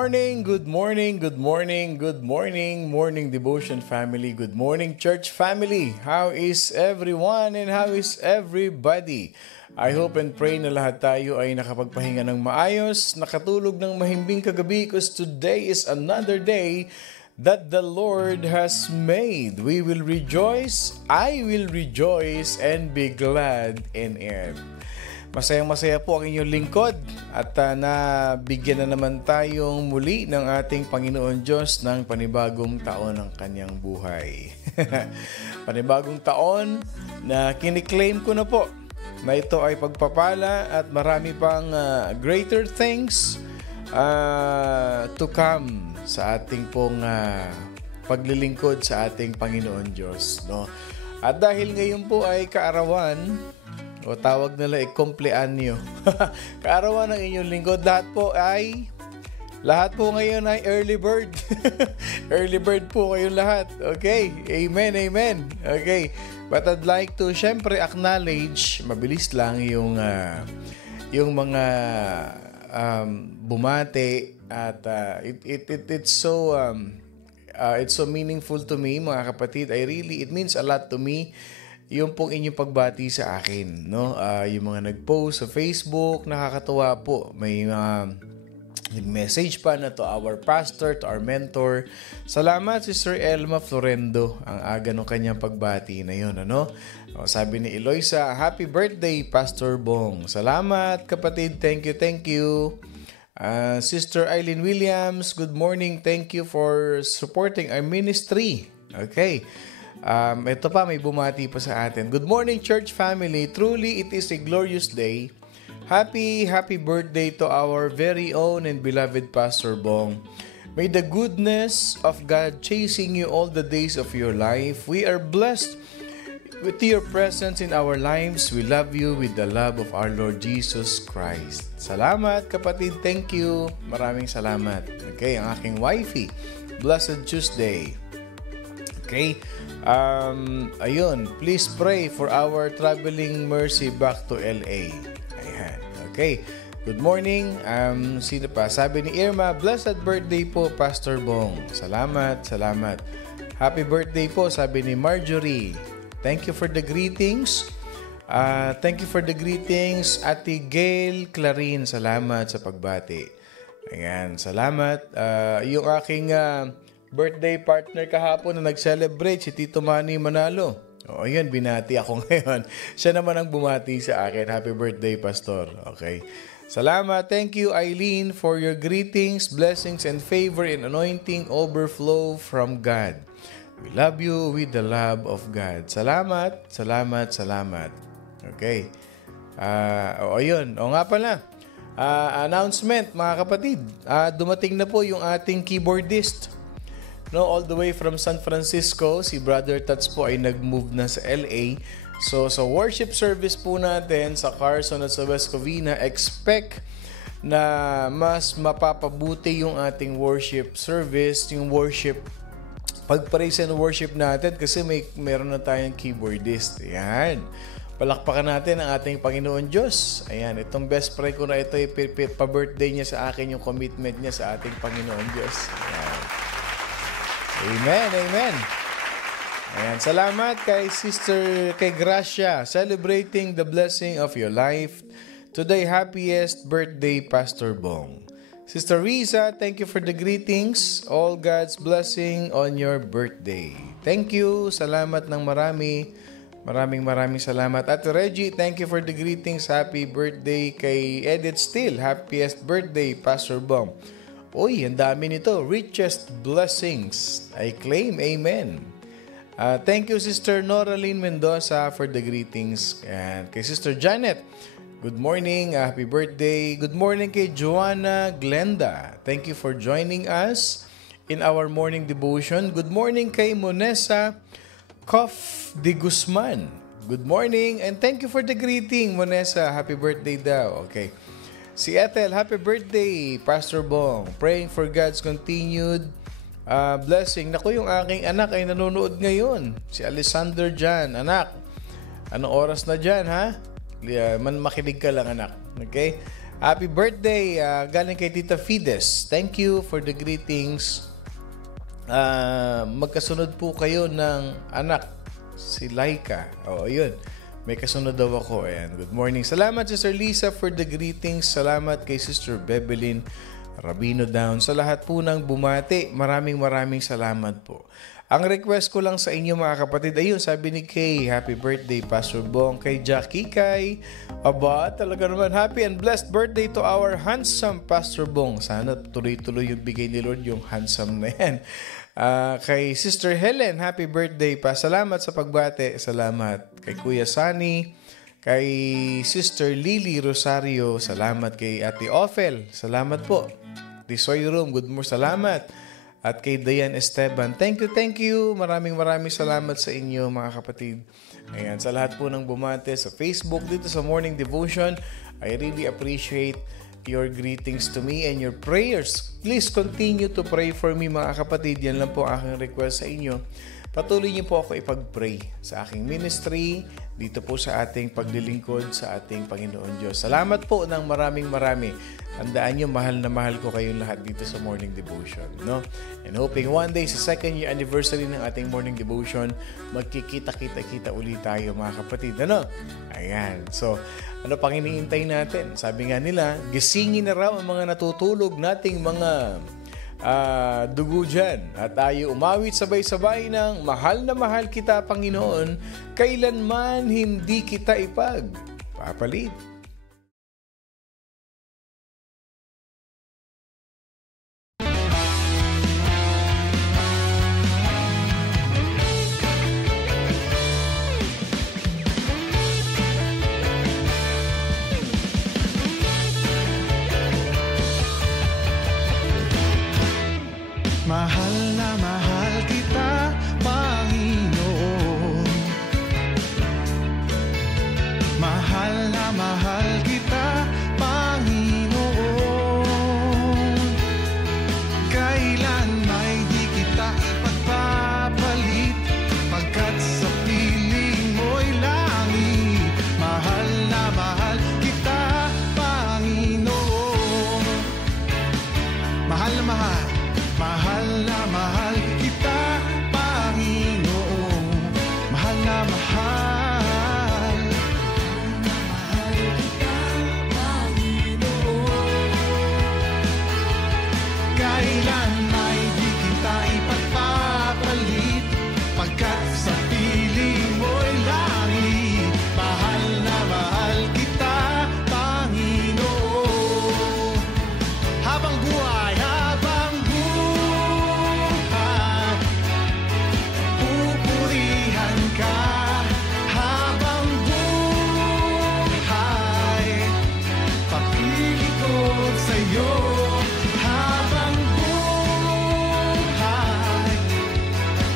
morning, good morning, good morning, good morning, morning devotion family, good morning church family. How is everyone and how is everybody? I hope and pray na lahat tayo ay nakapagpahinga ng maayos, nakatulog ng mahimbing kagabi because today is another day that the Lord has made. We will rejoice, I will rejoice and be glad in it. Masayang-masaya po ang inyong lingkod at nabigyan na naman tayong muli ng ating Panginoon Diyos ng panibagong taon ng kanyang buhay. Panibagong taon na kiniklaim ko na po na ito ay pagpapala at marami pang greater things to come sa ating pong paglilingkod sa ating Panginoon Diyos. No? At dahil ngayon po ay kaarawan, o tawag nila kumpleanyo. Kaarawan ng inyong lingkod. Lahat po ngayon ay early bird. Early bird po kayong lahat. Okay? Amen, amen. Okay. But I'd like to syempre acknowledge, mabilis lang yung mga bumate at it's so meaningful to me, mga kapatid. It means a lot to me yung pong inyong pagbati sa akin, no? Yung mga nag-post sa Facebook, nakakatuwa po. May nag-message pa na to our pastor, to our mentor. Salamat, Sister Elma Florendo. Ang aga ng kanyang pagbati na yun, ano? Sabi ni Eloisa, happy birthday, Pastor Bong. Salamat, kapatid. Thank you. Sister Eileen Williams, good morning. Thank you for supporting our ministry. Okay. Ito pa, may bumati pa sa atin. Good morning, church family. Truly, it is a glorious day. Happy birthday to our very own and beloved Pastor Bong. May the goodness of God chasing you all the days of your life. We are blessed with your presence in our lives. We love you with the love of our Lord Jesus Christ. Salamat, kapatid. Thank you. Maraming salamat. Okay, ang aking wifey. Blessed Tuesday. Okay. Ayun, please pray for our traveling mercy back to LA. Ayan. Okay. Good morning. Sino pa? Sabi ni Irma, blessed birthday po, Pastor Bong. Salamat. Happy birthday po, sabi ni Marjorie. Thank you for the greetings. Ate Gail Clarin, salamat sa pagbati. Ayan, salamat. Yung aking birthday partner kahapon na nag-celebrate, si Tito Manny Manalo. O, ayun, binati ako ngayon. Siya naman ang bumati sa akin. Happy birthday, Pastor. Okay. Salamat. Thank you, Eileen, for your greetings, blessings, and favor and anointing overflow from God. We love you with the love of God. Salamat. Okay. Ayun. O nga pala. Announcement, mga kapatid. Dumating na po yung ating keyboardist. No, all the way from San Francisco, si Brother Tats po ay nag-move na sa LA. So, sa worship service po natin sa Carson at sa West Covina, expect na mas mapapabuti yung ating worship service, yung worship, pag-praise and worship natin kasi meron na tayong keyboardist. Ayan. Palakpakan natin ang ating Panginoon Diyos. Ayan, itong best pray ko na ito, pa-birthday niya sa akin, yung commitment niya sa ating Panginoon Diyos. Ayan. Amen. Ayan, salamat kay Gracia, celebrating the blessing of your life. Today, happiest birthday, Pastor Bong. Sister Riza, thank you for the greetings. All God's blessing on your birthday. Thank you. Salamat ng marami. Maraming salamat. At Reggie, thank you for the greetings. Happy birthday kay Edith Steele. Happiest birthday, Pastor Bong. Uy, ang dami nito. Richest blessings. I claim. Amen. Thank you, Sister Noraline Mendoza, for the greetings. And kay Sister Janet, good morning. Happy birthday. Good morning kay Joanna Glenda. Thank you for joining us in our morning devotion. Good morning kay Monesa Kof de Guzman. Good morning. And thank you for the greeting, Monesa. Happy birthday daw. Okay. Si Ethel, happy birthday, Pastor Bong. Praying for God's continued blessing. Naku, yung aking anak ay nanonood ngayon. Si Alexander Jan. Anak, anong oras na dyan, ha? Makinig ka lang, anak. Okay? Happy birthday, galing kay Tita Fides. Thank you for the greetings. Magkasunod po kayo ng anak, si Laika. Ayun. May kasunod daw ako. Ayan. Good morning. Salamat, Sister Lisa, for the greetings. Salamat kay Sister Bebelyn Rabino Down. Sa lahat po ng bumati, maraming salamat po. Ang request ko lang sa inyo mga kapatid, ayun, sabi ni Kay, happy birthday, Pastor Bong. Kay Jackie Kay, talaga naman, happy and blessed birthday to our handsome Pastor Bong. Sana tuloy-tuloy yung bigay ni Lord, yung handsome na yan. Kay Sister Helen, happy birthday pa. Salamat sa pagbate. Salamat. Kay Kuya Sunny, kay Sister Lily Rosario, salamat. Kay Ate Ophel, salamat po. Disoy Room, good morning, salamat. At kay Dayan Esteban, thank you. Maraming salamat sa inyo mga kapatid. Ayan, sa lahat po ng bumate sa Facebook, dito sa Morning Devotion, I really appreciate your greetings to me and your prayers. Please continue to pray for me mga kapatid. Yan lang po aking request sa inyo. Patuloy niyo po ako ipag-pray sa aking ministry, dito po sa ating paglilingkod sa ating Panginoon Diyos. Salamat po ng marami. Tandaan niyo, mahal na mahal ko kayong lahat dito sa Morning Devotion. No? And hoping one day, sa second year anniversary ng ating Morning Devotion, magkikita-kita ulit tayo mga kapatid. Ano? Ayan. So, ano pang iniintay natin? Sabi nga nila, gisingin na raw ang mga natutulog nating mga dugo dyan. At tayo umawit sabay-sabay ng mahal na mahal kita, Panginoon, kailanman hindi kita ipagpapalit. Mahal na mahal kita, Panginoon. Mahal na mahal kita, Panginoon. Kailan may di kita ipagpapalit, pagkat sa piling mo'y langit. Mahal na mahal kita, Panginoon. Mahal na mahal. Mahal na mahal kita, Panginoon. Mahal na mahal. Mahal kita, Panginoon. Kailan may di kita ipagpapalit, pagkat sa piling mo'y langit. Mahal na mahal kita, Panginoon. Habang buhay,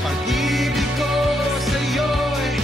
pag-ibig ko sa'yo'y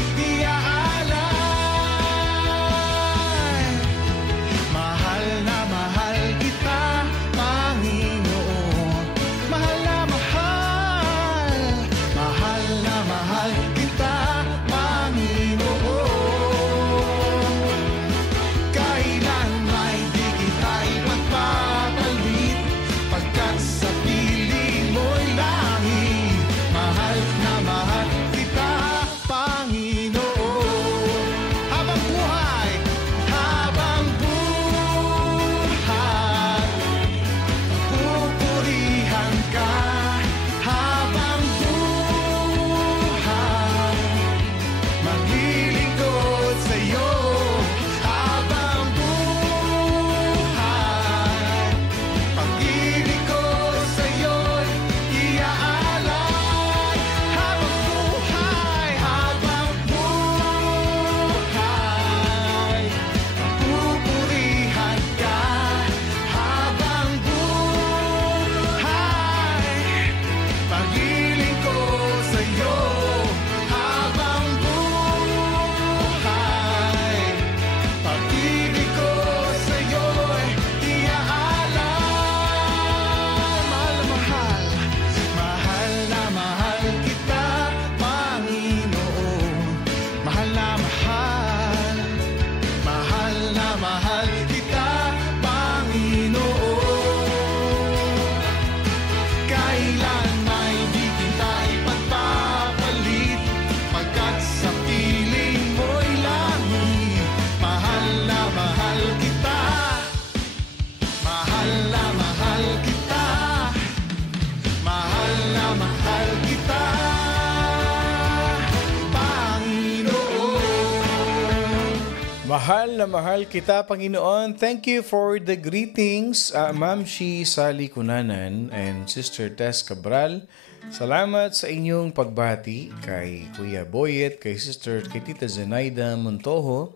Mahal na mahal kita, Panginoon. Thank you for the greetings, Ma'am Shi Sally Cunanan and Sister Tess Cabral. Salamat sa inyong pagbati kay Kuya Boyet, kay Tita Zenaida Montojo.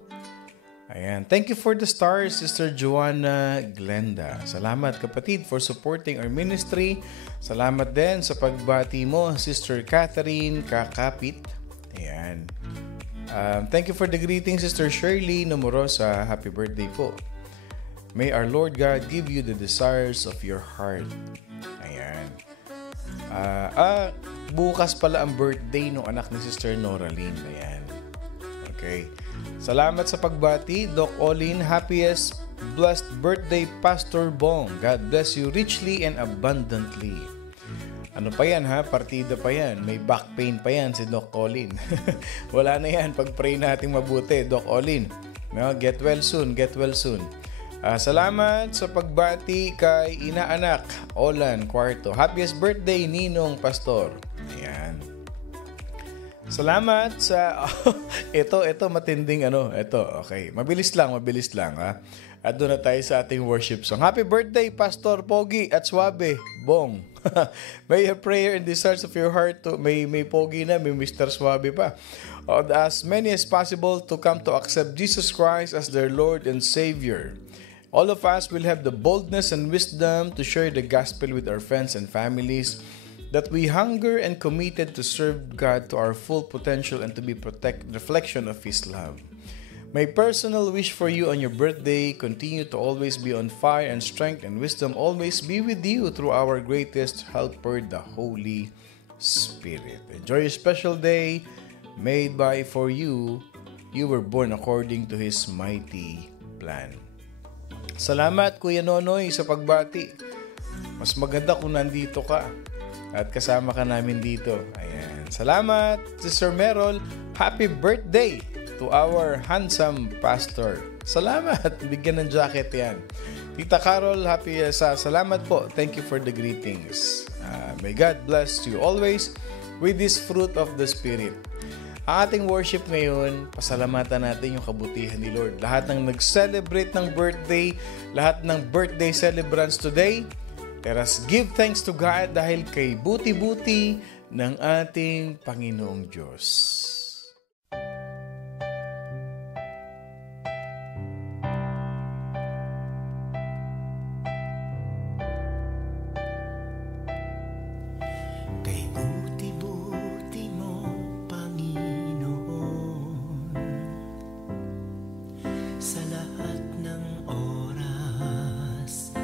Ayan. Thank you for the stars, Sister Joanna Glenda. Salamat kapatid for supporting our ministry. Salamat din sa pagbati mo, Sister Catherine Kakapit. Ayan. Thank you for the greeting, Sister Shirley Nomorosa. Happy birthday po. May our Lord God give you the desires of your heart. Ayan. Bukas pala ang birthday ng anak ni Sister Noraline. Ayan. Okay. Salamat sa pagbati, Doc Olin. Happiest blessed birthday, Pastor Bong. God bless you richly and abundantly. Ano pa yan ha? Partida pa yan. May back pain pa yan si Doc Olin. Wala na yan. Pag-pray natin mabuti, Doc Olin. No? Get well soon. Get well soon. Salamat sa pagbati kay inaanak, Olan Cuarto. Happiest birthday, Ninong Pastor. Ayan. Salamat sa... ito, matinding ano. Ito, okay. Mabilis lang ha. At doon na tayo sa ating worship song. Happy birthday, Pastor Pogi at Suabe, Bong. May a prayer and desires of your heart to... May Pogi na, may Mr. Suabe pa. As many as possible to come to accept Jesus Christ as their Lord and Savior. All of us will have the boldness and wisdom to share the gospel with our friends and families, that we hunger and committed to serve God to our full potential and to be reflection of His love. My personal wish for you on your birthday, continue to always be on fire, and strength and wisdom always be with you through our greatest helper, the Holy Spirit. Enjoy your special day made by for you. You were born according to His mighty plan. Salamat Kuya Nonoy sa pagbati. Mas maganda kung nandito ka at kasama ka namin dito. Ayan. Salamat Sister Merol. Happy birthday to our handsome pastor. Salamat. Bigyan ng jacket yan. Tita Carol, salamat po. Thank you for the greetings. May God bless you always with this fruit of the Spirit. Ang ating worship ngayon, pasalamatan natin yung kabutihan ni Lord. Lahat ng nag-celebrate ng birthday, lahat ng birthday celebrants today, let us give thanks to God dahil kay buti-buti ng ating Panginoong Diyos. Sa lahat ng oras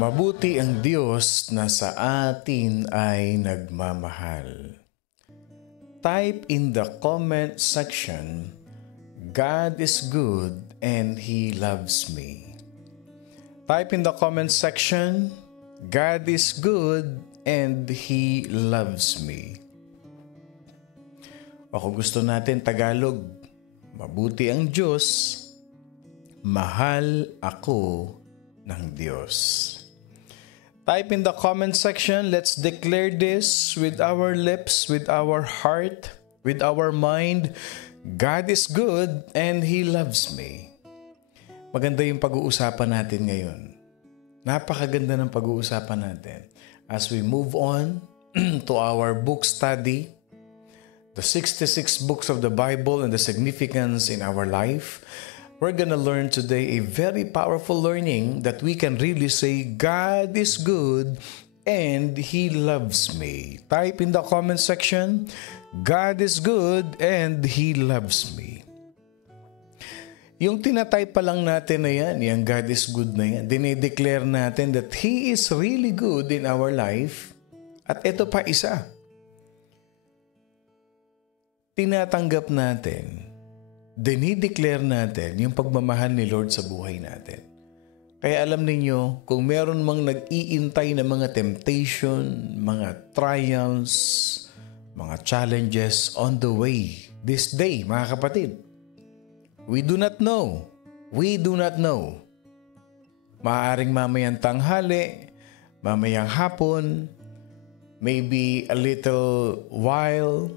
Mabuti ang Diyos na sa atin ay nagmamahal. Type in the comment section, God is good and He loves me. Type in the comment section, God is good and He loves me. O kung gusto natin Tagalog, mabuti ang Diyos, mahal ako ng Diyos. Type in the comment section, let's declare this with our lips, with our heart, with our mind. God is good and He loves me. Maganda yung pag-uusapan natin ngayon. Napakaganda ng pag-uusapan natin. As we move on to our book study, the 66 books of the Bible and the significance in our life, we're gonna learn today a very powerful learning that we can really say, God is good and He loves me. Type in the comment section, God is good and He loves me. Yung tinatype pa lang natin na yan, yung God is good na yan, dinideclare natin that He is really good in our life. At ito pa isa, tinatanggap natin, dinideclare natin yung pagmamahal ni Lord sa buhay natin. Kaya alam ninyo, kung meron mang nag-iintay na mga temptation, mga trials, mga challenges on the way, this day, mga kapatid, we do not know. We do not know. Maaaring mamayang tanghali, mamayang hapon, maybe a little while,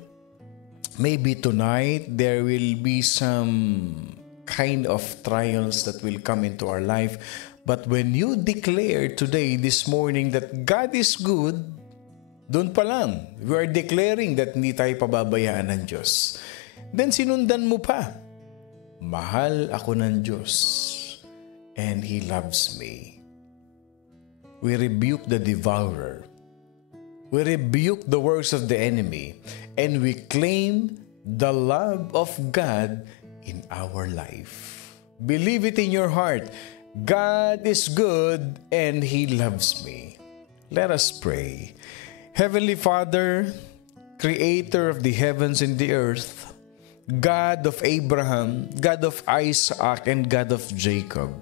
maybe tonight, there will be some kind of trials that will come into our life. But when you declare today, this morning, that God is good, doon pa lang, we are declaring that hindi tayo pababayaan ng Diyos. Then sinundan mo pa, mahal ako ng Diyos and He loves me. We rebuke the devourer. We rebuke the works of the enemy and we claim the love of God in our life. Believe it in your heart. God is good and He loves me. Let us pray. Heavenly Father, Creator of the heavens and the earth, God of Abraham, God of Isaac, and God of Jacob.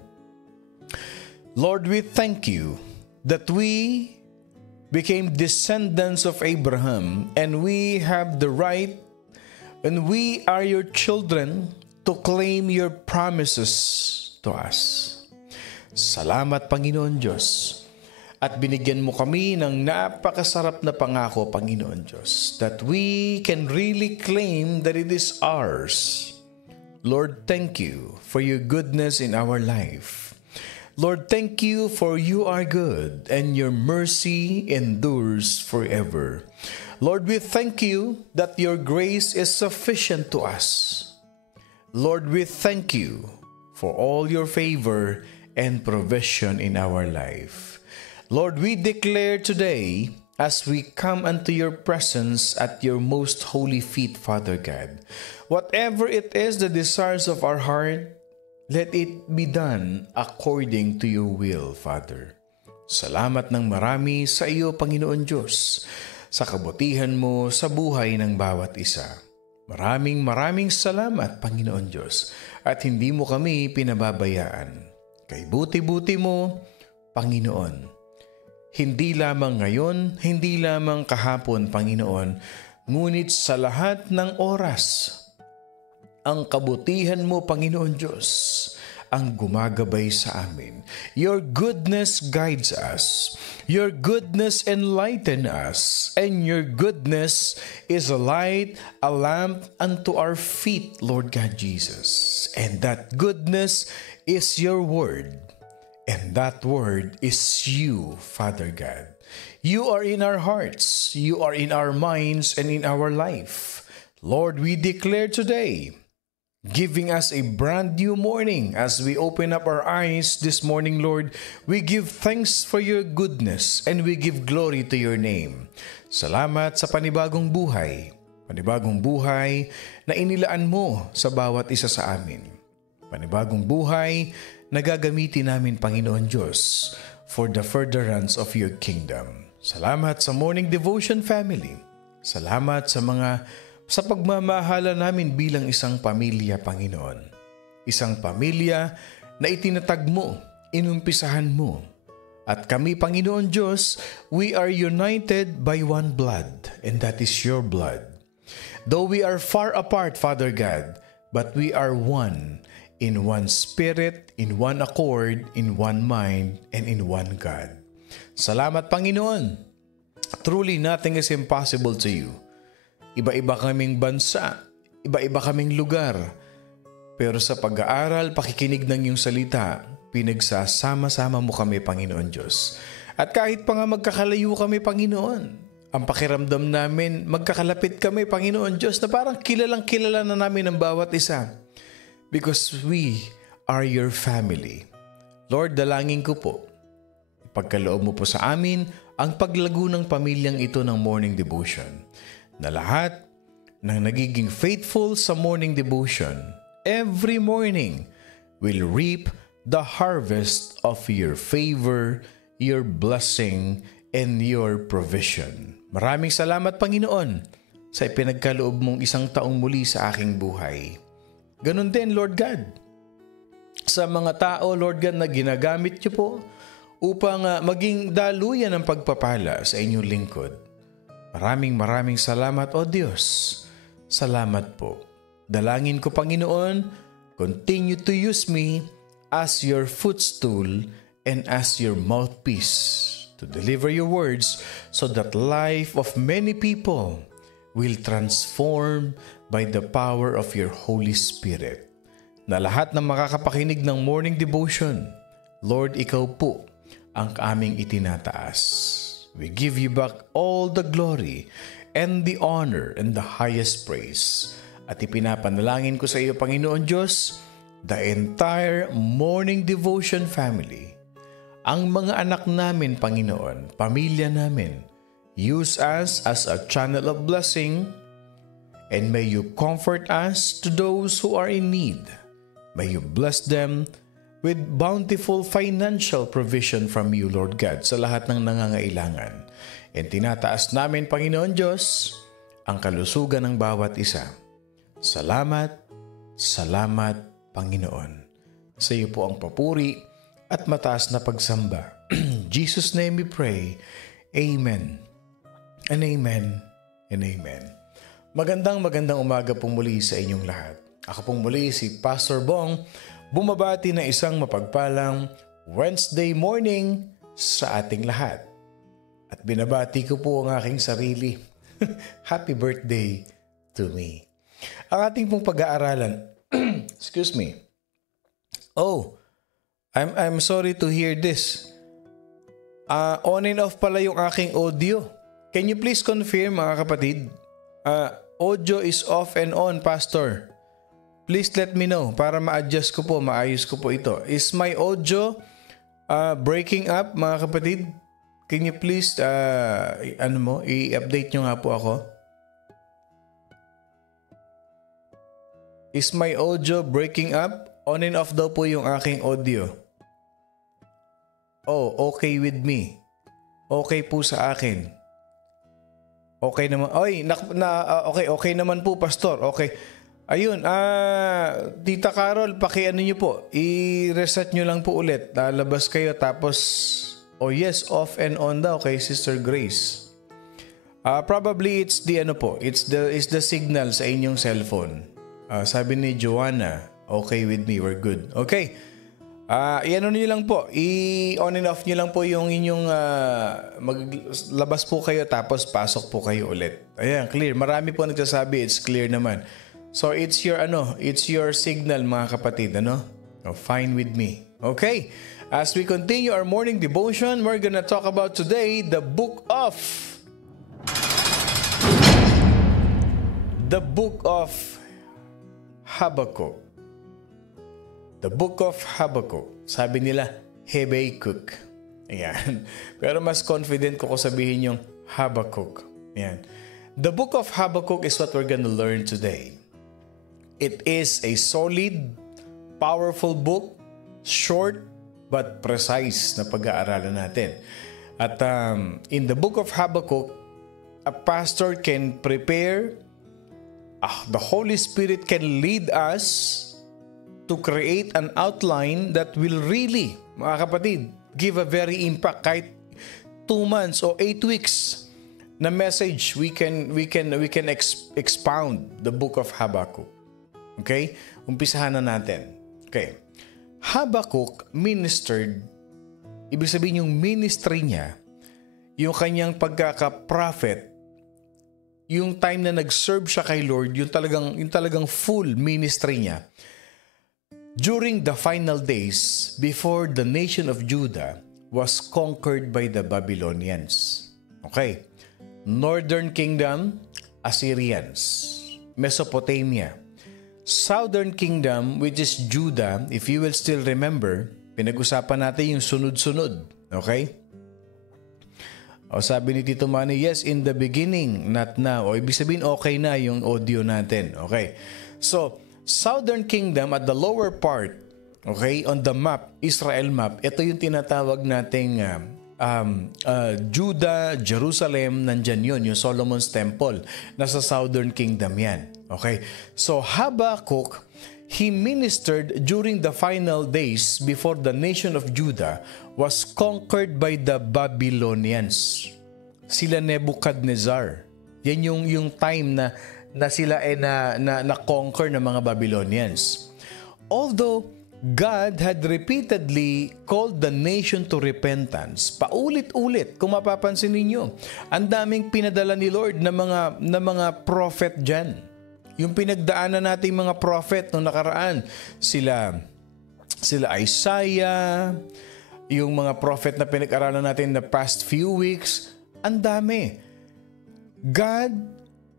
Lord, we thank You that we became descendants of Abraham and we have the right and we are Your children to claim Your promises to us. Salamat Panginoon Diyos at binigyan mo kami ng napakasarap na pangako Panginoon Diyos that we can really claim that it is ours. Lord, thank You for Your goodness in our life. Lord, thank You for You are good and Your mercy endures forever. Lord, we thank You that Your grace is sufficient to us. Lord, we thank You for all Your favor and provision in our life. Lord, we declare today as we come unto Your presence at Your most holy feet, Father God, whatever it is the desires of our heart, let it be done according to Your will, Father. Salamat ng marami sa iyo, Panginoon Diyos, sa kabutihan mo sa buhay ng bawat isa. Maraming salamat, Panginoon Diyos, at hindi mo kami pinababayaan. Kay buti-buti mo, Panginoon. Hindi lamang ngayon, hindi lamang kahapon, Panginoon, ngunit sa lahat ng oras, ang kabutihan mo, Panginoon Diyos, ang gumagabay sa amin. Your goodness guides us. Your goodness enlightens us. And Your goodness is a light, a lamp unto our feet, Lord God Jesus. And that goodness is Your word. And that word is You, Father God. You are in our hearts. You are in our minds and in our life. Lord, we declare today, giving us a brand new morning as we open up our eyes this morning, Lord. We give thanks for Your goodness and we give glory to Your name. Salamat sa panibagong buhay na inilaan mo sa bawat isa sa amin. Panibagong buhay na gagamitin namin, Panginoon Diyos, for the furtherance of your kingdom. Salamat sa Morning Devotion family. Salamat sa pagmamahala namin bilang isang pamilya, Panginoon. Isang pamilya na itinatag mo, inumpisahan mo. At kami, Panginoon Diyos, we are united by one blood, and that is your blood. Though we are far apart, Father God, but we are one in one spirit, in one accord, in one mind, and in one God. Salamat, Panginoon. Truly, nothing is impossible to you. Iba-iba kaming bansa, iba-iba kaming lugar. Pero sa pag-aaral, pakikinig ng iyong salita, pinagsasama-sama mo kami, Panginoon Diyos. At kahit pa nga magkakalayo kami, Panginoon, ang pakiramdam namin, magkakalapit kami, Panginoon Diyos, na parang kilalang-kilala na namin ang bawat isa. Because we are your family. Lord, dalangin ko po, pagkaloob mo po sa amin ang paglago ng pamilyang ito ng Morning Devotion. Na lahat ng nagiging faithful sa Morning Devotion, every morning will reap the harvest of your favor, your blessing, and your provision. Maraming salamat, Panginoon, sa ipinagkaloob mong isang taong muli sa aking buhay. Ganon din, Lord God, sa mga tao, Lord God, na ginagamit niyo po upang maging daluyan ng pagpapala sa inyong lingkod. Maraming salamat, O Diyos. Salamat po. Dalangin ko, Panginoon, continue to use me as your footstool and as your mouthpiece to deliver your words so that life of many people will transform by the power of your Holy Spirit. Na lahat ng makakapakinig ng Morning Devotion, Lord, ikaw po ang aming itinataas. We give you back all the glory and the honor and the highest praise. At ipinapanalangin ko sa iyo, Panginoon Diyos, the entire Morning Devotion family, ang mga anak namin, Panginoon, pamilya namin, use us as a channel of blessing, and may you comfort us to those who are in need. May you bless them with bountiful financial provision from you, Lord God, sa lahat ng nangangailangan. And tinataas namin, Panginoon Diyos, ang kalusugan ng bawat isa. Salamat, Panginoon. Sa iyo po ang papuri at mataas na pagsamba. In Jesus' name we pray. Amen. And amen. And amen. Magandang umaga pong muli sa inyong lahat. Ako pong muli si Pastor Bong, bumabati na isang mapagpalang Wednesday morning sa ating lahat. At binabati ko po ang aking sarili. Happy birthday to me. Ang ating pong pag-aaralan, excuse me. Oh, I'm sorry to hear this. On and off pala yung aking audio. Can you please confirm, mga kapatid? Audio is off and on, Pastor. Please let me know para ma-adjust ko po, maayos ko po ito. Is my audio breaking up, mga kapatid? Can you please, i-update nyo nga po ako? Is my audio breaking up? On and off daw po yung aking audio. Oh, okay with me. Okay po sa akin. Okay naman. Oy, okay naman po, Pastor. Okay. Ayun, Tita Carol, paki-ano niyo po. I-reset niyo lang po ulit. Lalabas kayo tapos yes, off and on daw kay Sister Grace. Probably it's the it's the signal sa inyong cellphone. Sabi ni Joanna, okay with me, we're good. Okay. Iano niyo lang po, i-on and off niyo lang po yung inyong maglabas po kayo tapos pasok po kayo ulit. Ayan, clear. Marami po nagsasabi it's clear naman. So it's your signal, mga kapatid, fine with me. Okay. As we continue our morning devotion, we're gonna talk about today the book of Habakkuk. The book of Habakkuk. Sabi nila, Habakkuk. Ayan. Pero mas confident ko sabihin yung Habakkuk. Ayan. The book of Habakkuk is what we're gonna learn today. It is a solid, powerful book, short, but precise na pag-aaralan natin. At in the book of Habakkuk, a pastor can prepare, the Holy Spirit can lead us to create an outline that will really, mga kapatid, give a very impact. Kahit 2 months o 8 weeks na message, we can expound the book of Habakkuk. Okay? Umpisahan na natin. Okay. Habakkuk ministered, ibig sabihin yung ministry niya, yung kanyang pagkaka-prophet, yung time na nag-serve siya kay Lord, yung talagang full ministry niya, during the final days before the nation of Judah was conquered by the Babylonians. Okay. Northern Kingdom, Assyrians. Mesopotamia. Southern Kingdom, which is Judah, if you will still remember, pinag-usapan natin yung sunod-sunod. Okay? O sabi ni Tito Manny, yes, in the beginning, not now. O ibig sabihin, okay na yung audio natin. Okay. So, Southern Kingdom at the lower part, okay, on the map, Israel map, ito yung tinatawag nating Judah, Jerusalem, nandyan yun, yung Solomon's Temple. Nasa Southern Kingdom yan. Okay? So, Habakkuk, he ministered during the final days before the nation of Judah was conquered by the Babylonians. Sila Nebuchadnezzar. Yan yung time na sila ay na-conquer ng mga Babylonians. Although God had repeatedly called the nation to repentance, paulit-ulit, kung mapapansin ninyo, ang daming pinadala ni Lord na mga prophet dyan. Yung pinagdaanan nating mga prophet nung nakaraan, sila Isaiah, yung mga prophet na pinag-aralan natin the past few weeks, ang dami. God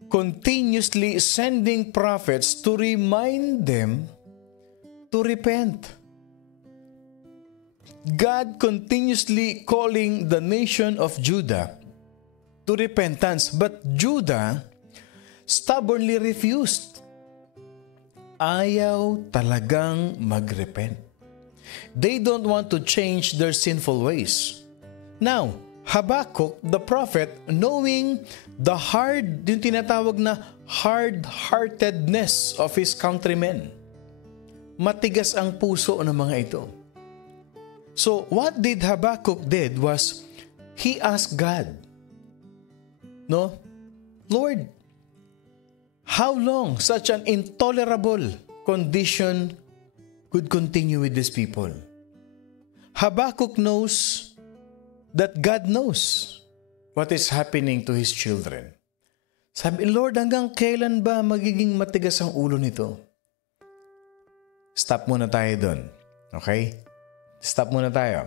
continuously sending prophets to remind them to repent. God continuously calling the nation of Judah to repentance, but Judah stubbornly refused. Ayaw talagang mag-repent. They don't want to change their sinful ways. Now, Habakkuk, the prophet, knowing the yung tinatawag na hard-heartedness of his countrymen. Matigas ang puso ng mga ito. So, what did Habakkuk did was, he asked God, no, Lord, how long such an intolerable condition could continue with these people? Habakkuk knows that God knows what is happening to His children. Sabi, Lord, hanggang kailan ba magiging matigas ang ulo nito? Stop muna tayo doon. Okay? Stop muna tayo.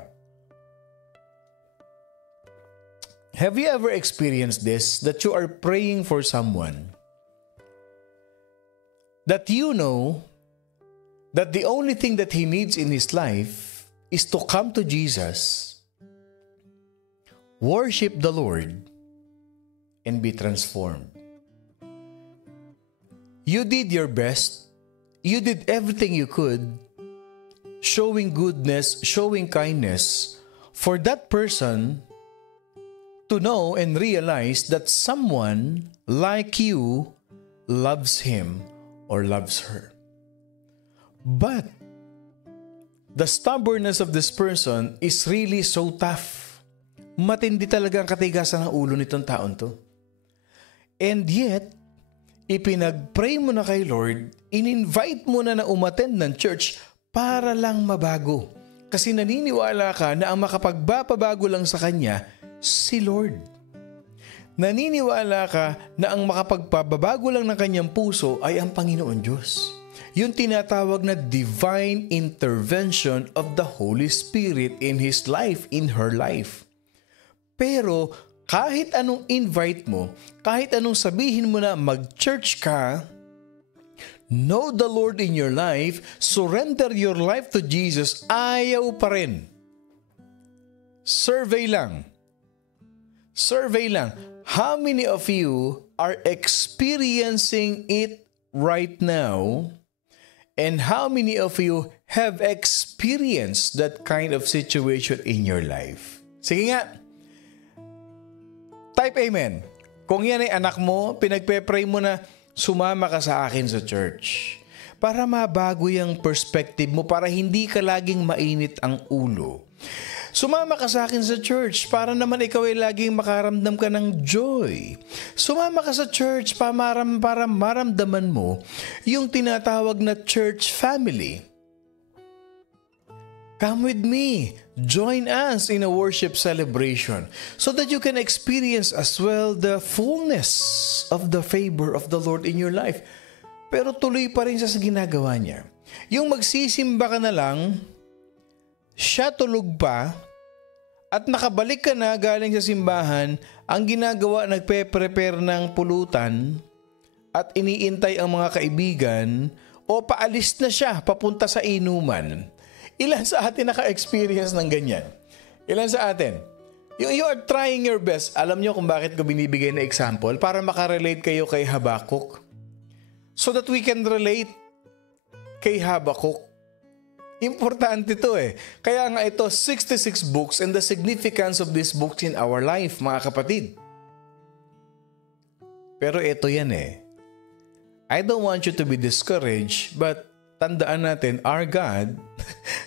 Have you ever experienced this? That you are praying for someone that you know that the only thing that he needs in his life is to come to Jesus, worship the Lord, and be transformed. You did your best. You did everything you could, showing goodness, showing kindness, for that person to know and realize that someone like you loves him or loves her. But the stubbornness of this person is really so tough. Matindi talaga ang katigasan ng ulo nitong taon to. And yet, ipinag-pray mo na kay Lord, in-invite mo na umattend ng church para lang mabago. Kasi naniniwala ka na ang makapagpapabago lang sa Kanya, si Lord. Naniniwala ka na ang makapagpababago lang ng Kanyang puso ay ang Panginoon Diyos. Yung tinatawag na divine intervention of the Holy Spirit in His life, in her life. Pero kahit anong invite mo, kahit anong sabihin mo na mag-church ka, know the Lord in your life, surrender your life to Jesus, ayaw pa rin. Survey lang. How many of you are experiencing it right now? And how many of you have experienced that kind of situation in your life? Sige nga. Type amen. Kung yan ay anak mo, pinagpe-pray mo na sumama ka sa akin sa church. Para mabago yung perspective mo, para hindi ka laging mainit ang ulo. Sumama ka sa akin sa church para naman ikaw ay laging makaramdam ka ng joy. Sumama ka sa church para maramdaman mo yung tinatawag na church family. Come with me. Join us in a worship celebration so that you can experience as well the fullness of the favor of the Lord in your life. Pero tuloy pa rin siya sa ginagawa niya. Yung magsisimba ka na lang, siya tulog pa, at nakabalik ka na galing sa simbahan, ang ginagawa, nagpe-prepare ng pulutan at iniintay ang mga kaibigan o paalis na siya papunta sa inuman. Ilan sa atin naka-experience ng ganyan? Ilan sa atin? You are trying your best. Alam niyo kung bakit ko binibigay na example? Para makarelate kayo kay Habakuk. So that we can relate kay Habakuk. Importante ito eh. Kaya nga ito, 66 books and the significance of these books in our life, mga kapatid. Pero ito yan eh. I don't want you to be discouraged, but tandaan natin, our God,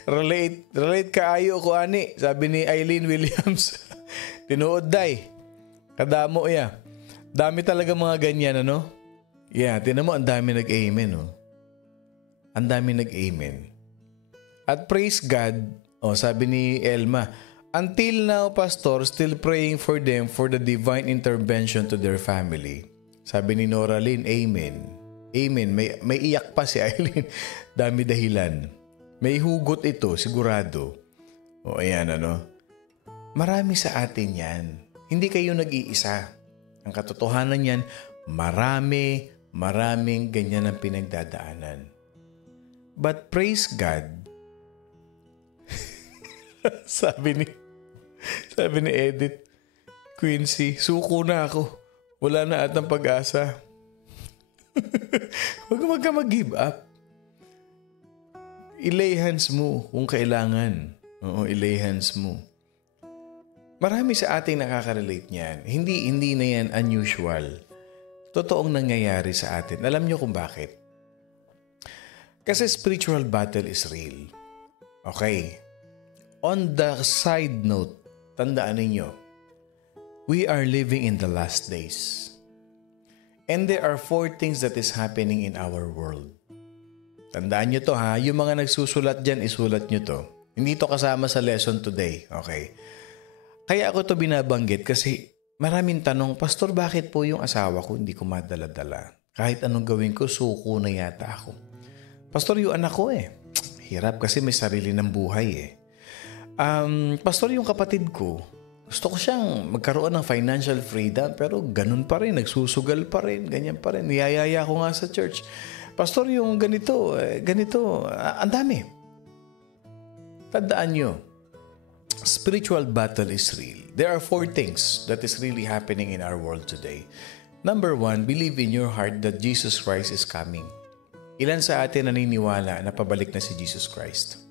relate kaayo ko ani, sabi ni Eileen Williams. Tinuod day. Kadamo ya. Dami talaga mga ganyan, ano? Yeah, tinan mo, ang dami nag-amen, no? Ang dami nag-amen. At praise God, sabi ni Elma, until now, Pastor, still praying for them for the divine intervention to their family. Sabi ni Nora Lynn, amen. Amen. May iyak pa si Eileen. Dami dahilan. May hugot ito, sigurado. Ayan, ano. Marami sa atin yan. Hindi kayo nag-iisa. Ang katotohanan yan, maraming ganyan ang pinagdadaanan. But praise God, sabi ni Edith, Quincy, suko na ako. Wala na atang pag-asa. Huwag ka mag-give up. I-lay hands mo kung kailangan. Oo, i-lay hands mo. Marami sa ating nakaka-relate niyan. Hindi na yan unusual. Totoong nangyayari sa atin. Alam niyo kung bakit? Kasi spiritual battle is real. Okay. On the side note, tandaan ninyo, we are living in the last days. And there are 4 things that is happening in our world. Tandaan nyo to ha, yung mga nagsusulat dyan, isulat nyo to. Hindi to kasama sa lesson today, okay? Kaya ako to binabanggit kasi maraming tanong, Pastor, bakit po yung asawa ko hindi ko madala-dala? Kahit anong gawin ko, suko na yata ako. Pastor, yung anak ko hirap kasi may sarili ng buhay Pastor, yung kapatid ko, gusto ko siyang magkaroon ng financial freedom pero ganun pa rin, nagsusugal pa rin, ganyan pa rin. Niyayaya ko nga sa church. Pastor, yung ganito, ang dami. Tandaan nyo, spiritual battle is real. There are 4 things that is really happening in our world today. Number 1, believe in your heart that Jesus Christ is coming. Ilan sa atin naniniwala na pabalik na si Jesus Christ?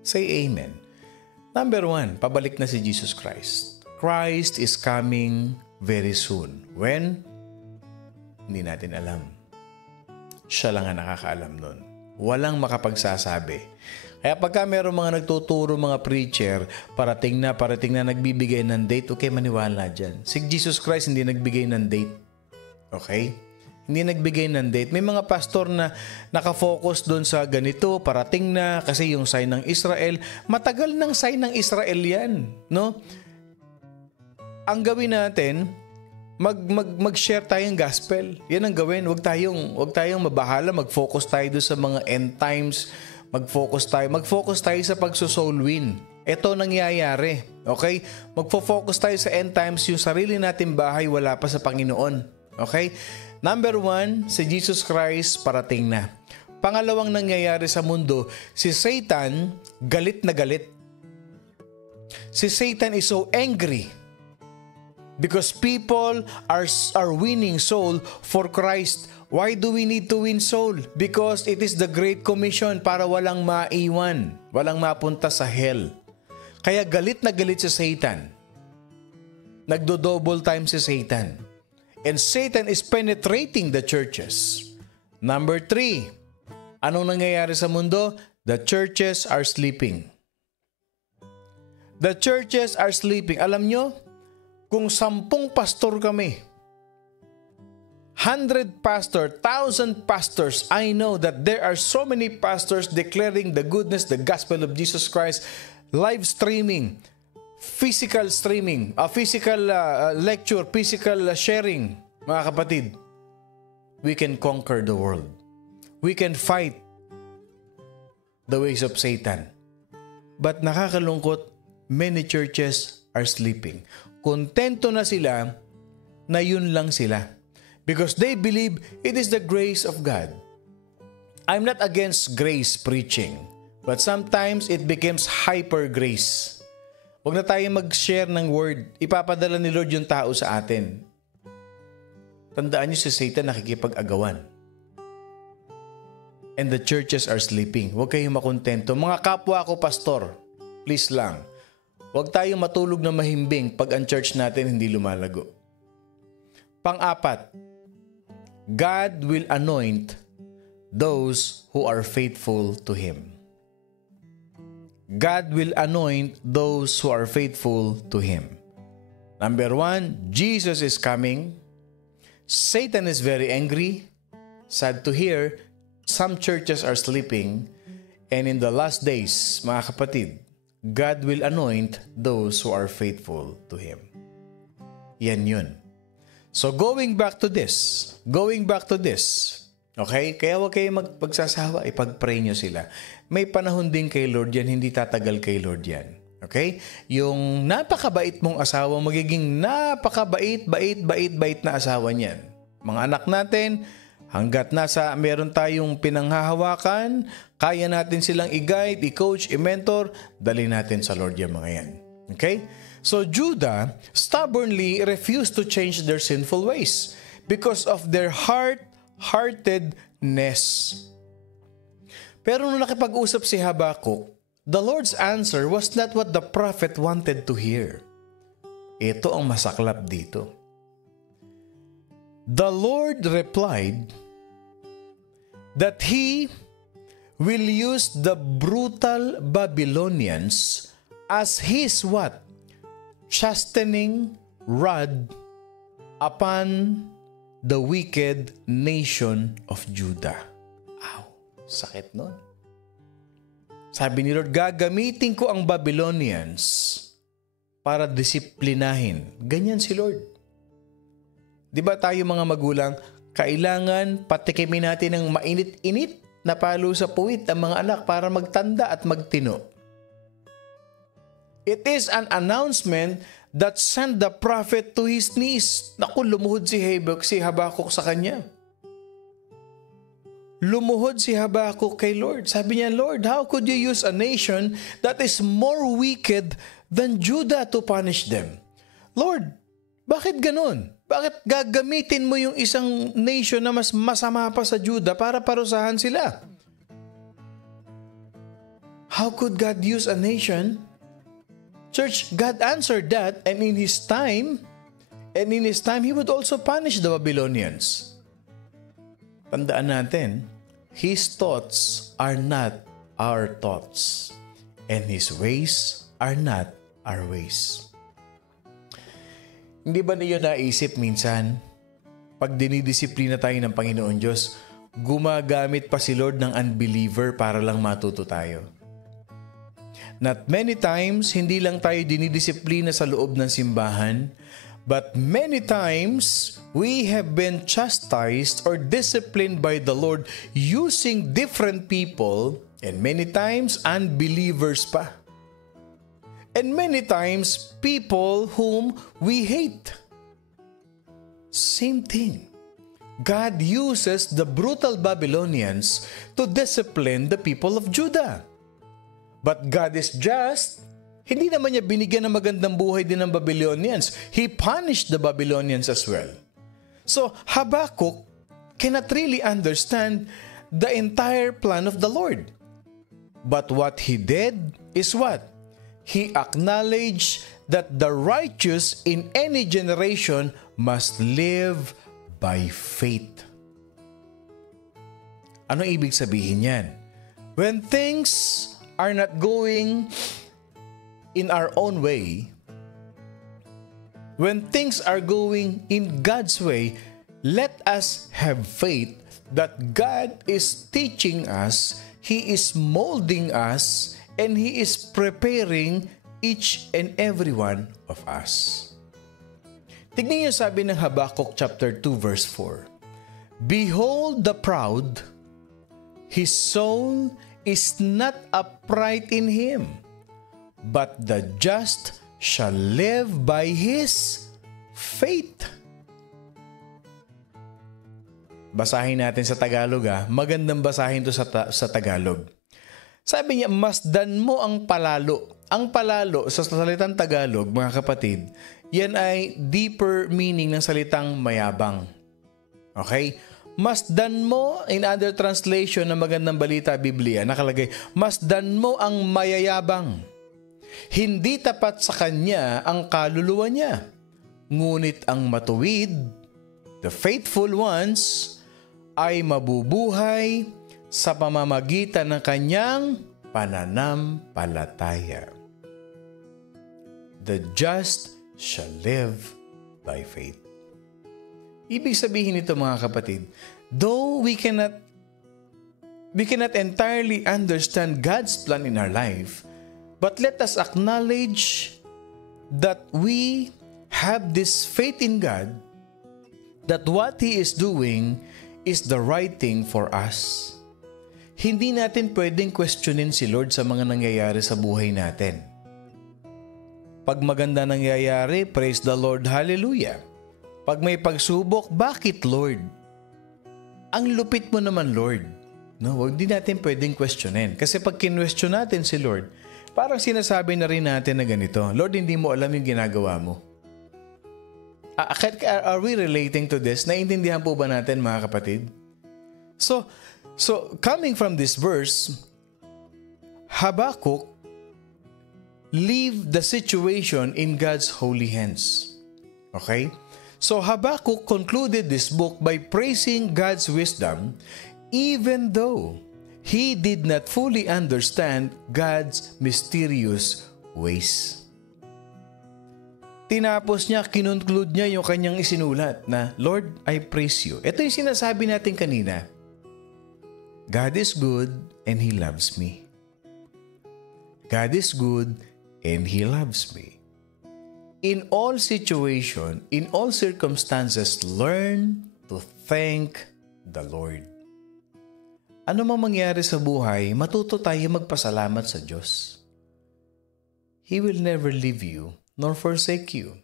Say amen. Number 1, pabalik na si Jesus Christ. Christ is coming very soon. When? Hindi natin alam. Siya lang ang nakakaalam nun. Walang makapagsasabi. Kaya pagka meron mga nagtuturo, mga preacher, parating na nagbibigay ng date, okay, maniwala dyan. Si Jesus Christ hindi nagbigay ng date. Okay? Hindi nagbigay ng date. May mga pastor na nakafocus doon sa ganito, parating na, kasi yung sign ng Israel, matagal ng sign ng Israel yan, no? Ang gawin natin, mag-share tayong gospel. Yan ang gawin. Huwag tayong mabahala, mag-focus tayo doon sa mga end times, mag-focus tayo sa pagso-soul win. Ito nangyayari, okay? Magfo-focus tayo sa end times, yung sarili nating bahay wala pa sa Panginoon, okay? Number 1, si Jesus Christ parating na. Pangalawang nangyayari sa mundo, si Satan galit na galit. Si Satan is so angry because people are winning soul for Christ Why do we need to win soul? Because it is the Great Commission para walang maiwan, walang mapunta sa hell. Kaya galit na galit si Satan. Nagdo-double time si Satan. And Satan is penetrating the churches. Number 3, anong nangyayari sa mundo? The churches are sleeping. The churches are sleeping. Alam nyo, kung 10 pastor kami, 100 pastor, 1,000 pastors, I know that there are so many pastors declaring the goodness, the gospel of Jesus Christ, live streaming, physical streaming, physical lecture, physical sharing, mga kapatid. We can conquer the world. We can fight the ways of Satan. But nakakalungkot, many churches are sleeping. Kontento na sila na yun lang sila. Because they believe it is the grace of God. I'm not against grace preaching. But sometimes it becomes hyper grace. Huwag na tayo mag-share ng word. Ipapadala ni Lord yung tao sa atin. Tandaan niyo si Satan nakikipag-agawan. And the churches are sleeping. Huwag kayong makontento. Mga kapwa ko, pastor, please lang. Huwag tayong matulog na mahimbing pag ang church natin hindi lumalago. Pang-apat, God will anoint those who are faithful to Him. God will anoint those who are faithful to Him. Number 1, Jesus is coming. Satan is very angry. Sad to hear, some churches are sleeping. And in the last days, mga kapatid, God will anoint those who are faithful to Him. Yan yun. So going back to this, okay? Kaya huwag kayo magpagsasawa, ipag-pray nyo sila. May panahon din kay Lord yan, hindi tatagal kay Lord yan. Okay? Yung napakabait mong asawa, magiging napakabait na asawa niyan. Mga anak natin, hanggat meron tayong pinanghahawakan, kaya natin silang i-guide, i-coach, i-mentor, dali natin sa Lord yung mga yan. Okay? So Judah stubbornly refused to change their sinful ways because of their hard-heartedness. Pero nung nakipag-usap si Habakkuk, the Lord's answer was not what the prophet wanted to hear. Ito ang masaklap dito. The Lord replied that He will use the brutal Babylonians as His what? Chastening rod upon the wicked nation of Judah. Ow, sakit nun. Sabi ni Lord, gagamitin ko ang Babylonians para disiplinahin. Ganyan si Lord. Di ba tayo mga magulang, kailangan patikimin natin ng mainit-init na palo sa puwit ang mga anak para magtanda at magtino. It is an announcement that sent the prophet to his knees. Naku, lumuhod si Habakkuk sa kanya. Lumuhod si Habakkuk kay Lord. Sabi niya, Lord, how could you use a nation that is more wicked than Judah to punish them? Lord, bakit ganun? Bakit gagamitin mo yung isang nation na mas masama pa sa Judah para parusahan sila? How could God use a nation? Church, God answered that, and in His time, He would also punish the Babylonians. Tandaan natin, His thoughts are not our thoughts, and His ways are not our ways. Hindi ba niyo naisip minsan, pag dinidisiplina tayo ng Panginoon Diyos, gumagamit pa si Lord ng unbeliever para lang matuto tayo? Not many times, hindi lang tayo dinidisiplina sa loob ng simbahan, but many times, we have been chastised or disciplined by the Lord using different people, and many times, unbelievers pa. And many times, people whom we hate. Same thing. God uses the brutal Babylonians to discipline the people of Judah. But God is just. Hindi naman niya binigyan ng magandang buhay din ng Babylonians. He punished the Babylonians as well. So, Habakkuk, cannot really understand the entire plan of the Lord. But what he did is what? He acknowledged that the righteous in any generation must live by faith. Ano ibig sabihin yan? When things are not going in our own way, when things are going in God's way, let us have faith that God is teaching us, He is molding us, and He is preparing each and every one of us. Tignan niyo sabi ng Habakkuk chapter 2 verse 4. Behold the proud, his soul is not upright in him, but the just shall live by his faith. Basahin natin sa Tagalog Magandang basahin to sa Tagalog. Sabi niya, masdan mo ang palalo. Ang palalo sa salitang Tagalog, mga kapatid, yan ay deeper meaning ng salitang mayabang. Okay? Masdan mo, in other translation ng Magandang Balita Biblia, nakalagay, masdan mo ang mayayabang. Hindi tapat sa kanya ang kaluluwa niya. Ngunit ang matuwid, the faithful ones, ay mabubuhay sa pamamagitan ng kanyang pananampalataya. The just shall live by faith. Ibig sabihin nito, mga kapatid, though we cannot entirely understand God's plan in our life, but let us acknowledge that we have this faith in God, that what He is doing is the right thing for us. Hindi natin pwedeng questionin si Lord sa mga nangyayari sa buhay natin. Pag maganda nangyayari, praise the Lord, hallelujah. Pag may pagsubok, bakit Lord? Ang lupit mo naman, Lord. No, hindi natin pwedeng questionin. Kasi pag kinwestiyon natin si Lord, parang sinasabi na rin natin na ganito, Lord, hindi mo alam yung ginagawa mo. Are we relating to this? Naintindihan po ba natin, mga kapatid? So coming from this verse, Habakkuk leave the situation in God's holy hands. Okay? So Habakkuk concluded this book by praising God's wisdom even though he did not fully understand God's mysterious ways. Tinapos niya, kinunclude niya yung kanyang isinulat na, Lord, I praise you. Ito yung sinasabi natin kanina. God is good and He loves me. God is good and He loves me. In all situation, in all circumstances, learn to thank the Lord. Ano mang mangyari sa buhay, matuto tayo magpasalamat sa Diyos. He will never leave you nor forsake you.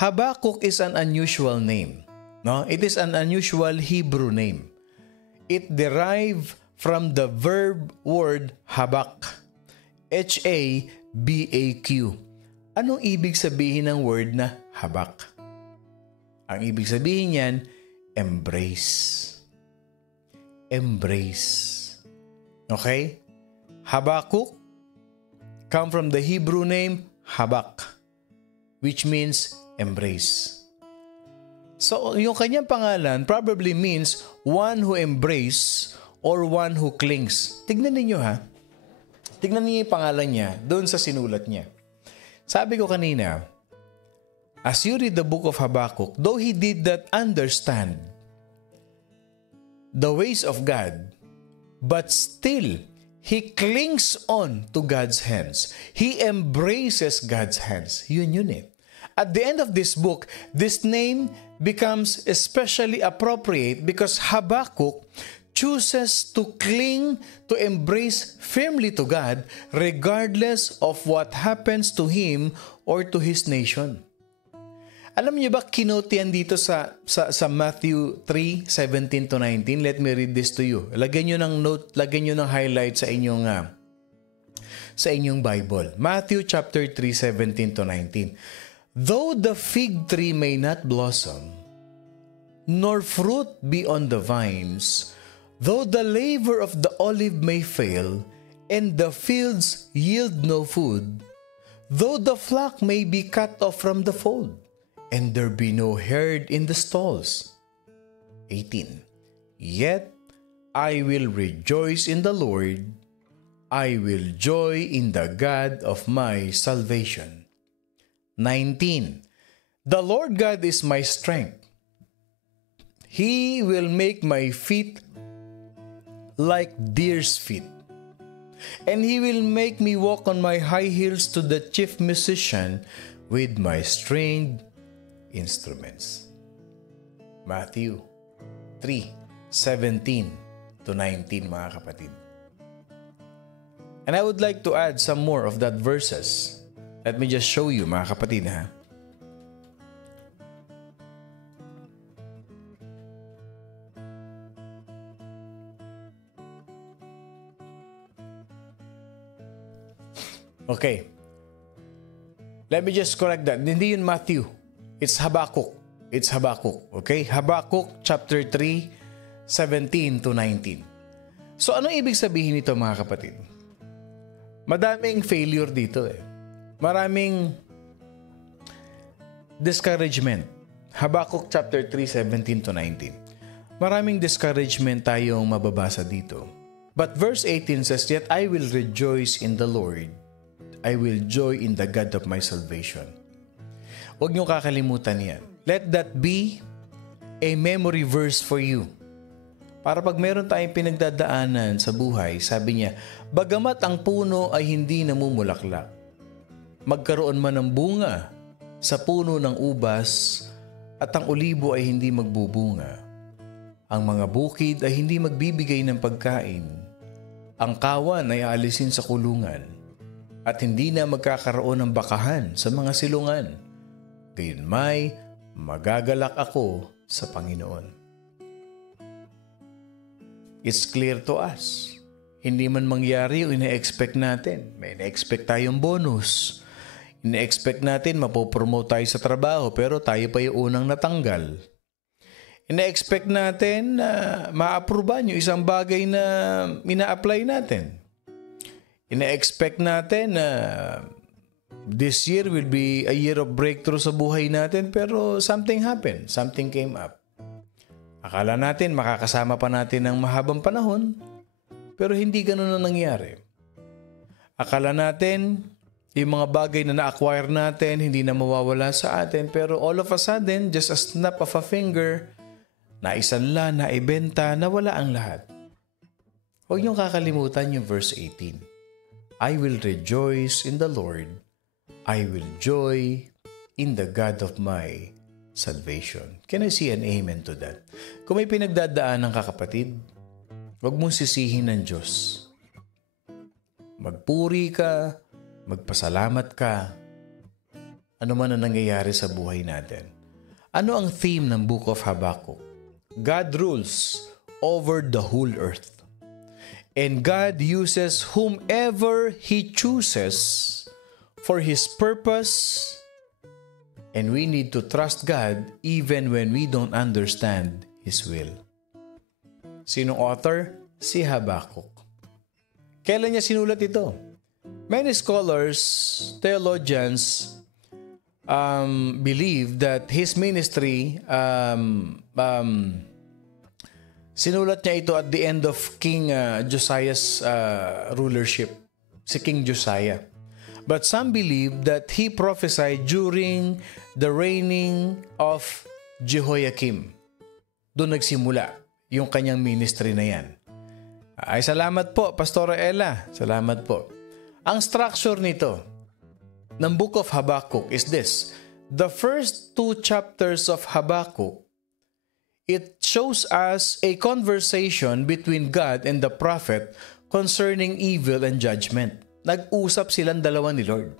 Habakkuk is an unusual name. No? It is an unusual Hebrew name. It derived from the verb word habak. H-A-B-A-Q. Anong ibig sabihin ng word na habak? Ang ibig sabihin niyan, embrace. Embrace. Okay? Habakkuk come from the Hebrew name habak, which means embrace. So, yung kanyang pangalan probably means one who embrace or one who clings. Tignan ninyo Tignan niyo yung pangalan niya doon sa sinulat niya. Sabi ko kanina, as you read the book of Habakkuk, though he did not understand the ways of God, but still, he clings on to God's hands. He embraces God's hands. Yun eh. At the end of this book, this name becomes especially appropriate because Habakkuk chooses to cling, to embrace firmly to God regardless of what happens to him or to his nation. Alam niyo ba, kinotian dito sa Matthew 3:17-19? Let me read this to you. Lagyan niyo ng note, lagyan niyo ng highlight sa inyong Bible. Matthew chapter 3:17-19. Though the fig tree may not blossom, nor fruit be on the vines, though the labor of the olive may fail, and the fields yield no food, though the flock may be cut off from the fold, and there be no herd in the stalls. 18. Yet I will rejoice in the Lord, I will joy in the God of my salvation. 19. The Lord God is my strength. He will make my feet like deer's feet, and He will make me walk on my high heels to the chief musician with my stringed instruments. Matthew 3:17 to 19, mga kapatid. And I would like to add some more of that verses. Let me just show you, mga kapatid, ha. Okay. Let me just correct that. Hindi yun Matthew. It's Habakkuk. It's Habakkuk. Okay? Habakkuk chapter 3, 17 to 19. So ano ibig sabihin nito, mga kapatid? Madaming failure dito eh. Maraming discouragement. Habakkuk chapter 3, 17 to 19. Maraming discouragement tayong mababasa dito. But verse 18 says, Yet I will rejoice in the Lord. I will joy in the God of my salvation. Huwag niyo kakalimutan yan. Let that be a memory verse for you. Para pag meron tayong pinagdadaanan sa buhay, sabi niya, bagamat ang puno ay hindi namumulaklak, magkaroon man ng bunga sa puno ng ubas at ang olibo ay hindi magbubunga. Ang mga bukid ay hindi magbibigay ng pagkain. Ang kawan ay aalisin sa kulungan. At hindi na magkakaroon ng bakahan sa mga silungan. Gayunmay, magagalak ako sa Panginoon. It's clear to us. Hindi man mangyari yung ina-expect natin. May ina-expect tayong bonus. Ina-expect natin mapopromote tayo sa trabaho pero tayo pa yung unang natanggal. Ina-expect natin na ma-approvean yung isang bagay na ina-apply natin. Ina-expect natin na this year will be a year of breakthrough sa buhay natin pero something happened. Something came up. Akala natin makakasama pa natin ng mahabang panahon pero hindi ganun na nangyari. Akala natin yung mga bagay na na-acquire natin hindi na mawawala sa atin pero all of a sudden, just a snap of a finger, naisanla, naibenta, nawala ang lahat. Huwag niyong kakalimutan yung verse 18. I will rejoice in the Lord. I will joy in the God of my salvation. Can I see an amen to that? Kung may pinagdadaanan ka, kapatid, huwag mong sisihin ng Diyos. Magpuri ka, magpasalamat ka, ano man ang nangyayari sa buhay natin. Ano ang theme ng Book of Habakkuk? God rules over the whole earth. And God uses whomever He chooses for His purpose. And we need to trust God even when we don't understand His will. Sinong author? Si Habakkuk. Kailan niya sinulat ito? Many scholars, theologians, believe that his ministry sinulat niya ito at the end of King Josiah's rulership, si King Josiah. But some believe that he prophesied during the reigning of Jehoiakim. Doon nagsimula yung kanyang ministry na yan. Ay, salamat po, Pastora Ella. Salamat po. Ang structure nito ng Book of Habakkuk is this. The first 2 chapters of Habakkuk, it shows us a conversation between God and the prophet concerning evil and judgment. Nag-usap silang dalawa ni Lord.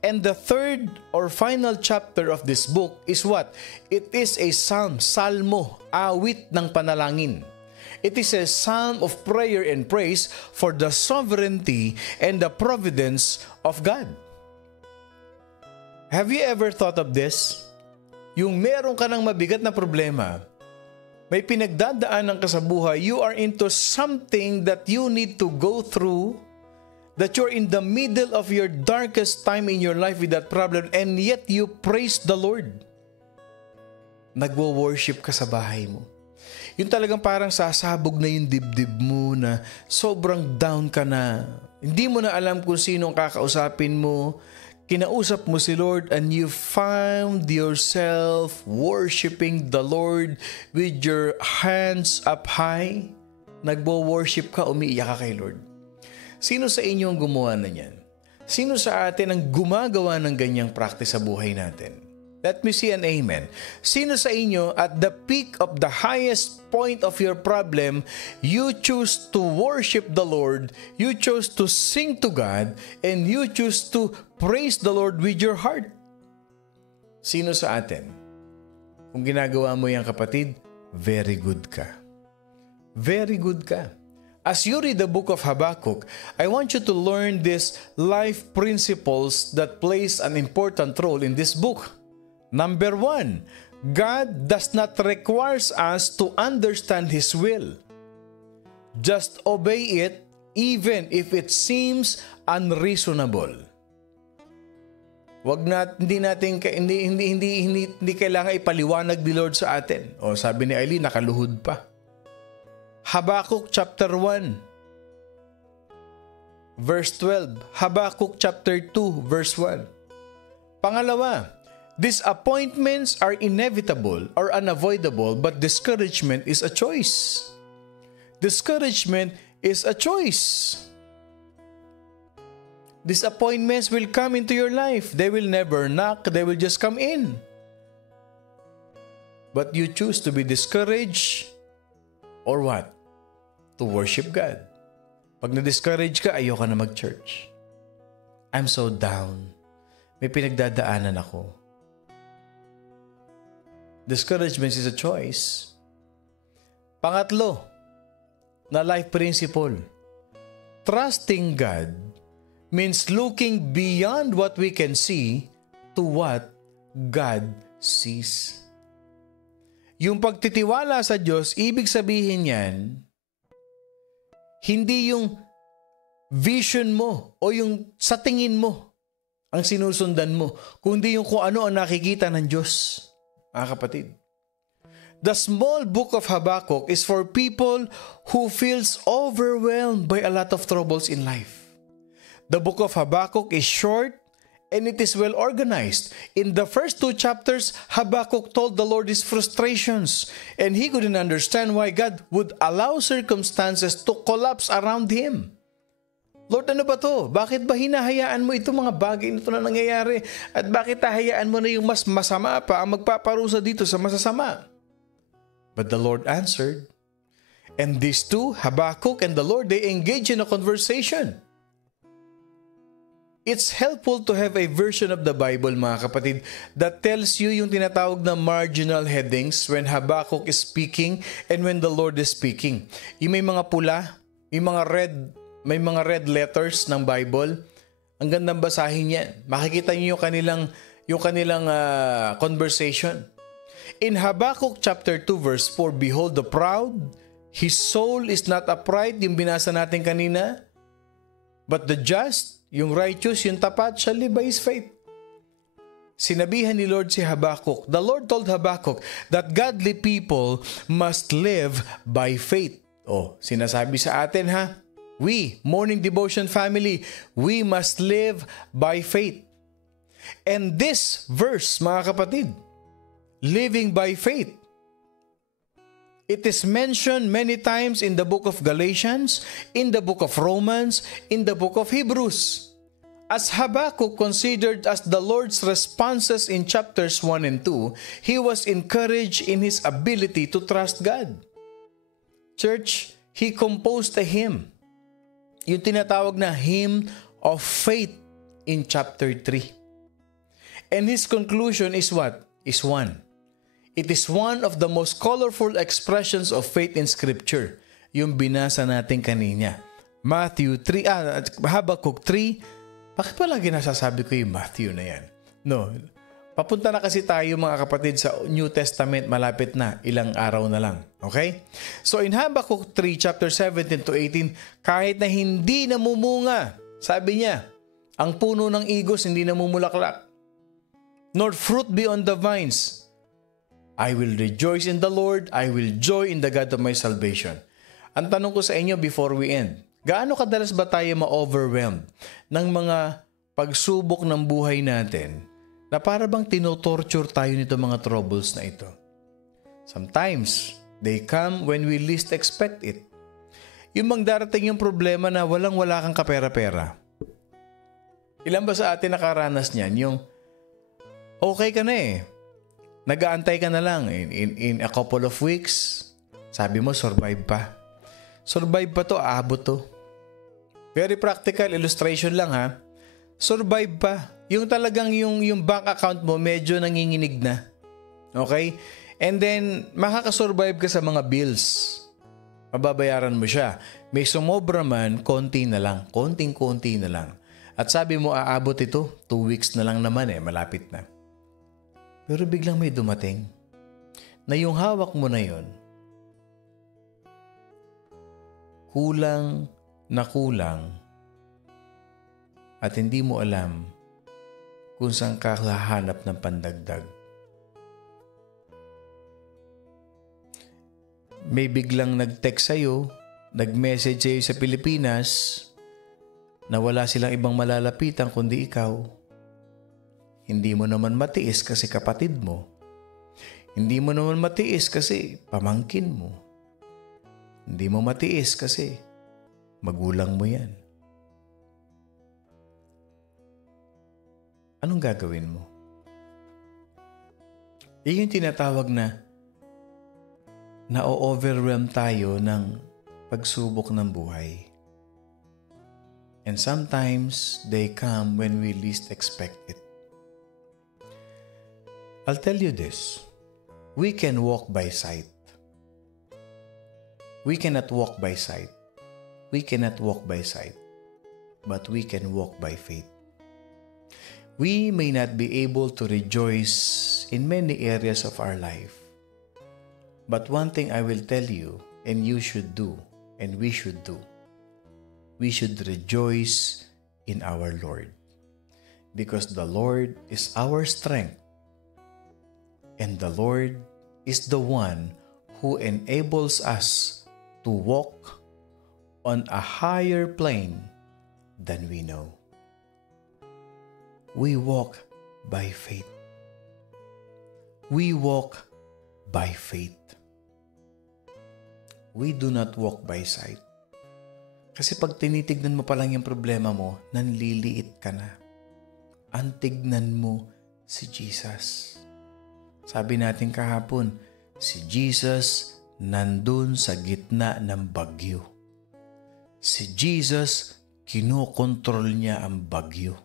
And the third or final chapter of this book is what? It is a psalm, salmo, awit ng panalangin. It is a psalm of prayer and praise for the sovereignty and the providence of God. Have you ever thought of this? Yung meron ka ng mabigat na problema, may pinagdadaanan ka sa buhay, you are into something that you need to go through, that you're in the middle of your darkest time in your life with that problem, and yet you praise the Lord. Nagwo-worship ka sa bahay mo. Yung talagang parang sasabog na yung dibdib mo na sobrang down ka na. Hindi mo na alam kung sino ang kakausapin mo. Kinausap mo si Lord and you found yourself worshiping the Lord with your hands up high. Nagwo-worship ka, umiiyak ka kay Lord. Sino sa inyo ang gumawa na yan? Sino sa atin ang gumagawa ng ganyang practice sa buhay natin? Let me see an amen. Sino sa inyo at the peak of the highest point of your problem, you choose to worship the Lord, you choose to sing to God, and you choose to praise the Lord with your heart? Sino sa atin? Kung ginagawa mo yan, kapatid, very good ka. Very good ka. As you read the book of Habakkuk, I want you to learn these life principles that plays an important role in this book. Number 1, God does not require us to understand His will. Just obey it even if it seems unreasonable. Hindi kailangan ipaliwanag ni Lord sa atin. O sabi ni Eileen, nakaluhod pa. Habakkuk chapter 1 verse 12. Habakkuk chapter 2 verse 1. Pangalawa, disappointments are inevitable or unavoidable, but discouragement is a choice. Discouragement is a choice. Disappointments will come into your life. They will never knock. They will just come in. But you choose to be discouraged or what? To worship God. Pag na-discourage ka, ayoko na mag-church. I'm so down. May pinagdadaanan ako. Discouragement is a choice. Pangatlo, na life principle. Trusting God means looking beyond what we can see to what God sees. Yung pagtitiwala sa Diyos, ibig sabihin yan, hindi yung vision mo o yung sa tingin mo ang sinusundan mo, kundi yung kung ano ang nakikita ng Diyos. Mga kapatid, the small book of Habakkuk is for people who feels overwhelmed by a lot of troubles in life. The book of Habakkuk is short and it is well organized. In the first 2 chapters, Habakkuk told the Lord his frustrations and he couldn't understand why God would allow circumstances to collapse around him. Lord, ano ba to? Bakit ba hinahayaan mo itong mga bagay na ito na nangyayari? At bakit hahayaan mo na yung mas masama pa ang magpaparusa dito sa masasama? But the Lord answered. And these two, Habakkuk and the Lord, they engage in a conversation. It's helpful to have a version of the Bible, mga kapatid, that tells you yung tinatawag na marginal headings when Habakkuk is speaking and when the Lord is speaking. Yung may mga pula, may mga red letters ng Bible. Ang gandang basahin yan. Makikita niyo yung kanilang conversation. In Habakkuk chapter 2 verse 4, behold the proud, his soul is not upright, yung binasa natin kanina. But the just, yung righteous, yung tapat, shall live by his faith. Sinabihan ni Lord si Habakkuk. The Lord told Habakkuk that godly people must live by faith. Oh, sinasabi sa atin ha, we, Morning Devotion family, we must live by faith. And this verse, mga kapatid, living by faith, it is mentioned many times in the book of Galatians, in the book of Romans, in the book of Hebrews. As Habakkuk considered as the Lord's responses in chapters 1 and 2, he was encouraged in his ability to trust God. Church, he composed a hymn. Yung tinatawag na hymn of faith in chapter 3. And his conclusion is what? Is one. It is one of the most colorful expressions of faith in Scripture. Yung binasa natin kanina. Habakkuk 3. Bakit palagi nasasabi ko yung Matthew na yan? No. Papunta na kasi tayo mga kapatid sa New Testament, malapit na, ilang araw na lang. Okay? So in Habakkuk 3, chapter 17 to 18, kahit na hindi namumunga, sabi niya, ang puno ng igos hindi namumulaklak, nor fruit be on the vines, I will rejoice in the Lord, I will joy in the God of my salvation. Ang tanong ko sa inyo before we end, gaano kadalas ba tayo ma-overwhelmed ng mga pagsubok ng buhay natin na para bang tinotorture tayo nito mga troubles na ito? Sometimes, they come when we least expect it. Yung bang darating yung problema na walang-wala kang kapera-pera. Ilan ba sa atin nakaranas niyan? Yung okay ka na eh. Nag-aantay ka na lang. In a couple of weeks, sabi mo, survive pa. Survive pa to, aabot to. Very practical illustration lang ha. Survive pa. Yung talagang yung bank account mo medyo nanginginig na. Okay? And then, makakasurvive ka sa mga bills. Mababayaran mo siya. May sumobra man, konti na lang. Konting-konti na lang. At sabi mo, aabot ito, 2 weeks na lang naman malapit na. Pero biglang may dumating na yung hawak mo na yon, kulang na kulang at hindi mo alam kung saan ka hahanap ng pandagdag. May biglang nag-text sa'yo, nag-message sa'yo sa Pilipinas na wala silang ibang malalapitan kundi ikaw. Hindi mo naman matiis kasi kapatid mo. Hindi mo naman matiis kasi pamangkin mo. Hindi mo matiis kasi magulang mo yan. Anong gagawin mo? Yung tinatawag na na-overwhelm tayo ng pagsubok ng buhay. And sometimes they come when we least expect it. I'll tell you this. We can walk by sight. We cannot walk by sight. We cannot walk by sight. But we can walk by faith. We may not be able to rejoice in many areas of our life. But one thing I will tell you, and you should do, and we should do, we should rejoice in our Lord. Because the Lord is our strength. And the Lord is the one who enables us to walk on a higher plane than we know. We walk by faith. We walk by faith. We do not walk by sight. Kasi pag tinitignan mo pa lang yung problema mo, nanliliit ka na. Ang tignan mo si Jesus. Sabi natin kahapon, si Jesus nandun sa gitna ng bagyo. Si Jesus, kinokontrol niya ang bagyo.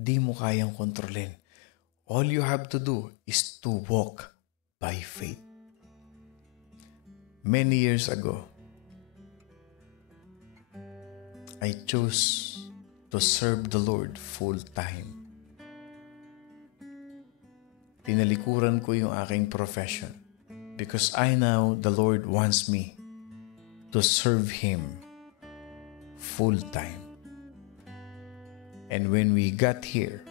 Di mo kayang kontrolin. All you have to do is to walk by faith. Many years ago, I chose to serve the Lord full time. Tinalikuran ko yung aking profession because I know the Lord wants me to serve Him full time. And when we got here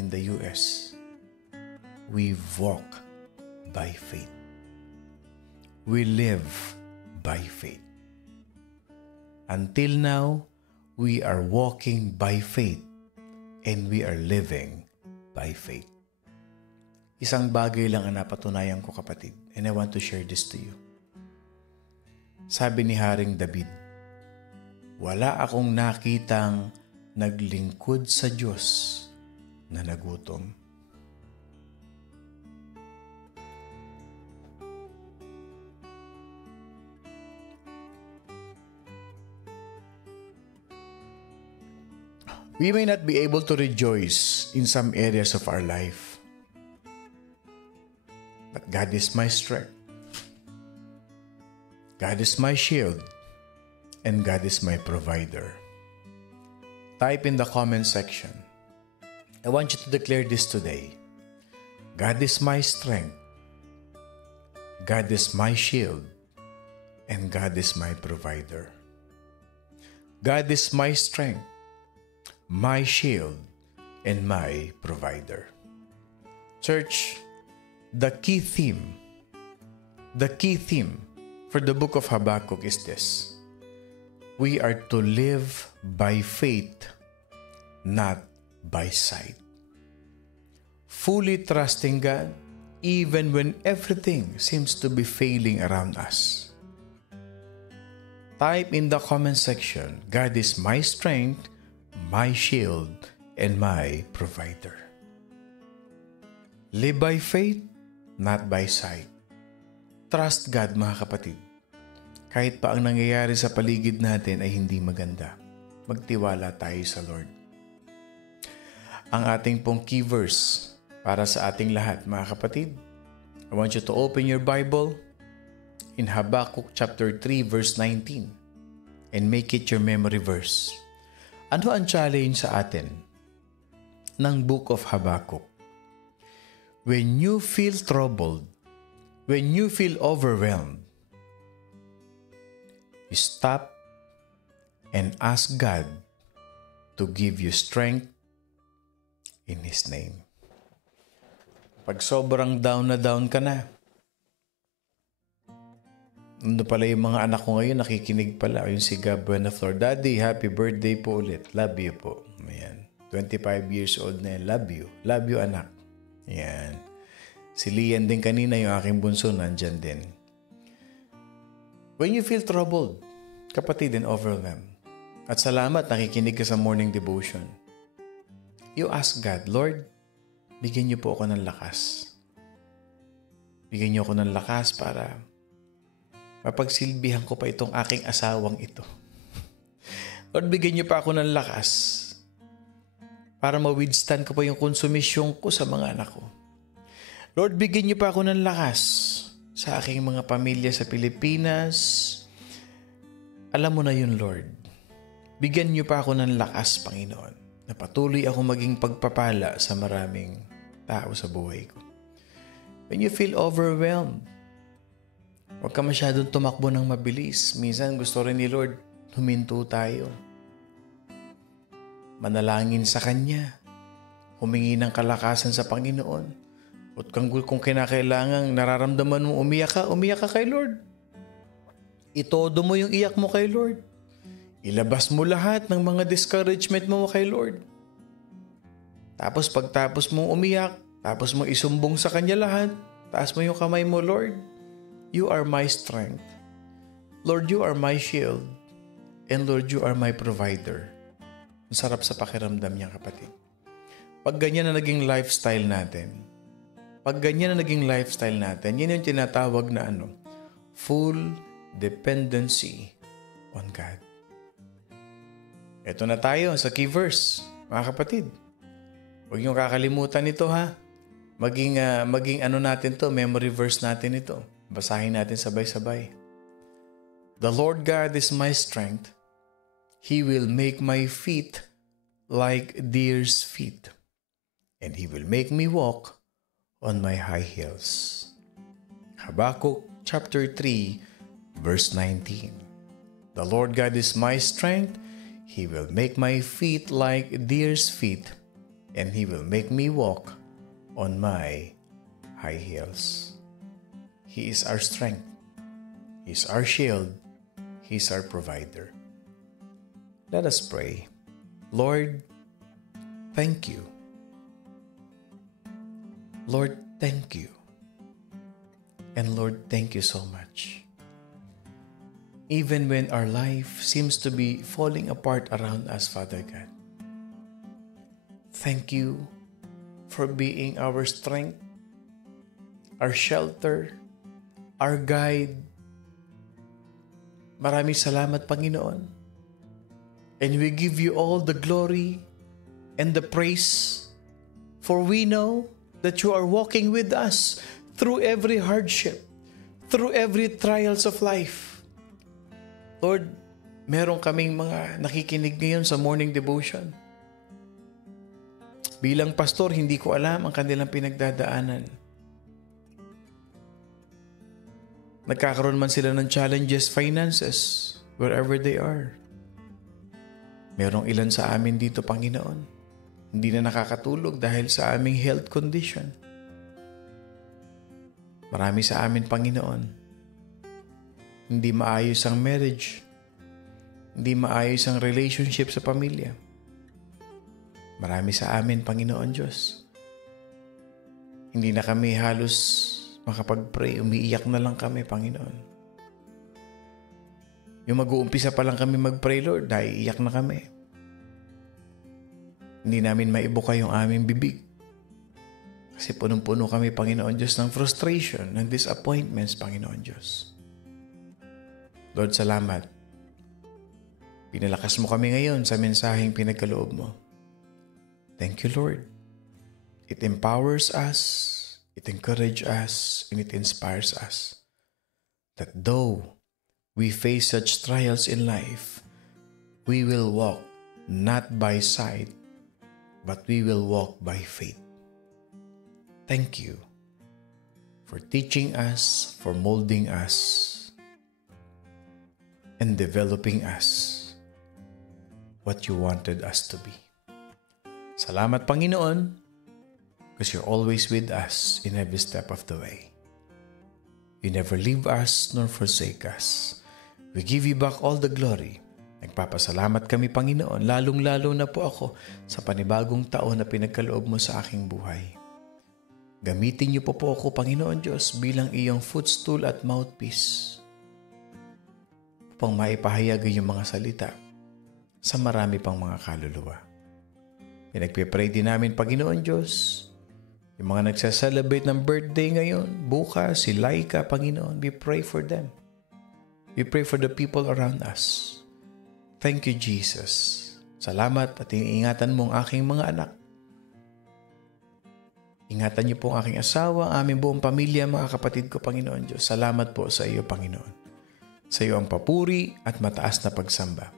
in the US, we walk by faith. We live by faith. Until now, we are walking by faith and we are living by faith. Isang bagay lang ang napatunayan ko, kapatid, and I want to share this to you. Sabi ni Haring David, wala akong nakitang naglingkod sa Diyos na nagutom. We may not be able to rejoice in some areas of our life, but God is my strength. God is my shield, and God is my provider. Type in the comment section, I want you to declare this today. God is my strength. God is my shield. And God is my provider. God is my strength, my shield, and my provider. Church, the key theme for the book of Habakkuk is this. We are to live by faith, not by sight. Fully trusting God even when everything seems to be failing around us. Type in the comment section, God is my strength, my shield, and my provider. Live by faith, not by sight. Trust God, mga kapatid. Kahit pa ang nangyayari sa paligid natin ay hindi maganda, magtiwala tayo sa Lord. Ang ating pong key verse para sa ating lahat, mga kapatid. I want you to open your Bible in Habakkuk chapter 3 verse 19 and make it your memory verse. Ano ang challenge sa atin ng book of Habakkuk? When you feel troubled, when you feel overwhelmed, you stop and ask God to give you strength in His name. Pag sobrang down ka na, ano pala yung mga anak ko ngayon, nakikinig pala. Yung si Gab Buenaflor, Daddy, happy birthday po ulit. Love you po. Ayan. 25 years old na yan. Love you. Love you, anak. Ayan. Si Lian din kanina, yung aking bunso, nandyan din. When you feel troubled, kapatid, and overwhelmed, at salamat, nakikinig ka sa morning devotion, you ask God, Lord, bigyan niyo po ako ng lakas. Bigyan niyo ako ng lakas para mapagsilbihan ko pa itong aking asawang ito. Lord, bigyan niyo pa ako ng lakas para ma-withstand ko pa yung konsumisyon ko sa mga anak ko. Lord, bigyan niyo pa ako ng lakas sa aking mga pamilya sa Pilipinas. Alam mo na yun, Lord. Bigyan niyo pa ako ng lakas, Panginoon, na patuloy ako maging pagpapala sa maraming tao sa buhay ko. When you feel overwhelmed, huwag ka masyadong tumakbo ng mabilis. Minsan gusto rin ni Lord, huminto tayo. Manalangin sa Kanya. Humingi ng kalakasan sa Panginoon. At kung kinakailangan, nararamdaman mo, umiyak ka kay Lord. Itodo mo yung iyak mo kay Lord. Ilabas mo lahat ng mga discouragement mo kay Lord. Tapos pagtapos mo umiyak, tapos mo isumbong sa Kanya lahat, taas mo yung kamay mo, Lord. You are my strength. Lord, you are my shield. And Lord, you are my provider. Ang sarap sa pakiramdam niya, kapatid. Pag ganyan na naging lifestyle natin, yan yung tinatawag na full dependency on God. Ito na tayo sa key verse, mga kapatid. Huwag niyong kakalimutan ito, ha. Maging natin to, memory verse natin ito. Basahin natin sabay-sabay. The Lord God is my strength. He will make my feet like deer's feet, and He will make me walk on my high heels. Habakkuk chapter 3, verse 19. The Lord God is my strength. He will make my feet like deer's feet, and He will make me walk on my high heels. He is our strength. He is our shield. He is our provider. Let us pray. Lord, thank you. Lord, thank you. And Lord, thank you so much. Even when our life seems to be falling apart around us, Father God, thank you for being our strength, our shelter, our guide. Maraming salamat, Panginoon. And we give you all the glory and the praise, for we know that you are walking with us through every hardship, through every trials of life. Lord, meron kaming mga nakikinig ngayon sa morning devotion. Bilang pastor, hindi ko alam ang kanilang pinagdadaanan. Nagkakaroon man sila ng challenges, finances, wherever they are. Merong ilan sa amin dito, Panginoon, hindi na nakakatulog dahil sa aming health condition. Marami sa amin, Panginoon, hindi maayos ang marriage, hindi maayos ang relationship sa pamilya. Marami sa amin, Panginoon Diyos, hindi na kami halos makapag-pray, umiiyak na lang kami, Panginoon. Yung mag-uumpisa pa lang kami mag-pray, Lord, naiiyak na kami. Hindi namin maibuka yung aming bibig. Kasi punong-puno kami, Panginoon Diyos, ng frustration, ng disappointments, Panginoon Diyos. Lord, salamat. Pinalakas mo kami ngayon sa mensaheng pinagkaloob mo. Thank you, Lord. It empowers us, it encourages us, and it inspires us. That though we face such trials in life, we will walk not by sight, but we will walk by faith. Thank you for teaching us, for molding us, and developing us what you wanted us to be. Salamat, Panginoon, because you're always with us in every step of the way. You never leave us nor forsake us. We give you back all the glory. Nagpapasalamat kami, Panginoon, lalong-lalo na po ako sa panibagong taon na pinagkaloob mo sa aking buhay. Gamitin niyo po ako, Panginoon Diyos, bilang iyong footstool at mouthpiece upang maipahayag yung mga salita sa marami pang mga kaluluwa. Pinagpipray din namin, Panginoon Diyos, yung mga nagsa-celebrate ng birthday ngayon, bukas, si Laika, Panginoon, we pray for them. We pray for the people around us. Thank you, Jesus. Salamat at iniingatan mo ang aking mga anak. Ingatan niyo po ang aking asawa, ang aming buong pamilya, mga kapatid ko, Panginoon Diyos. Salamat po sa iyo, Panginoon. Sa iyo ang papuri at mataas na pagsamba.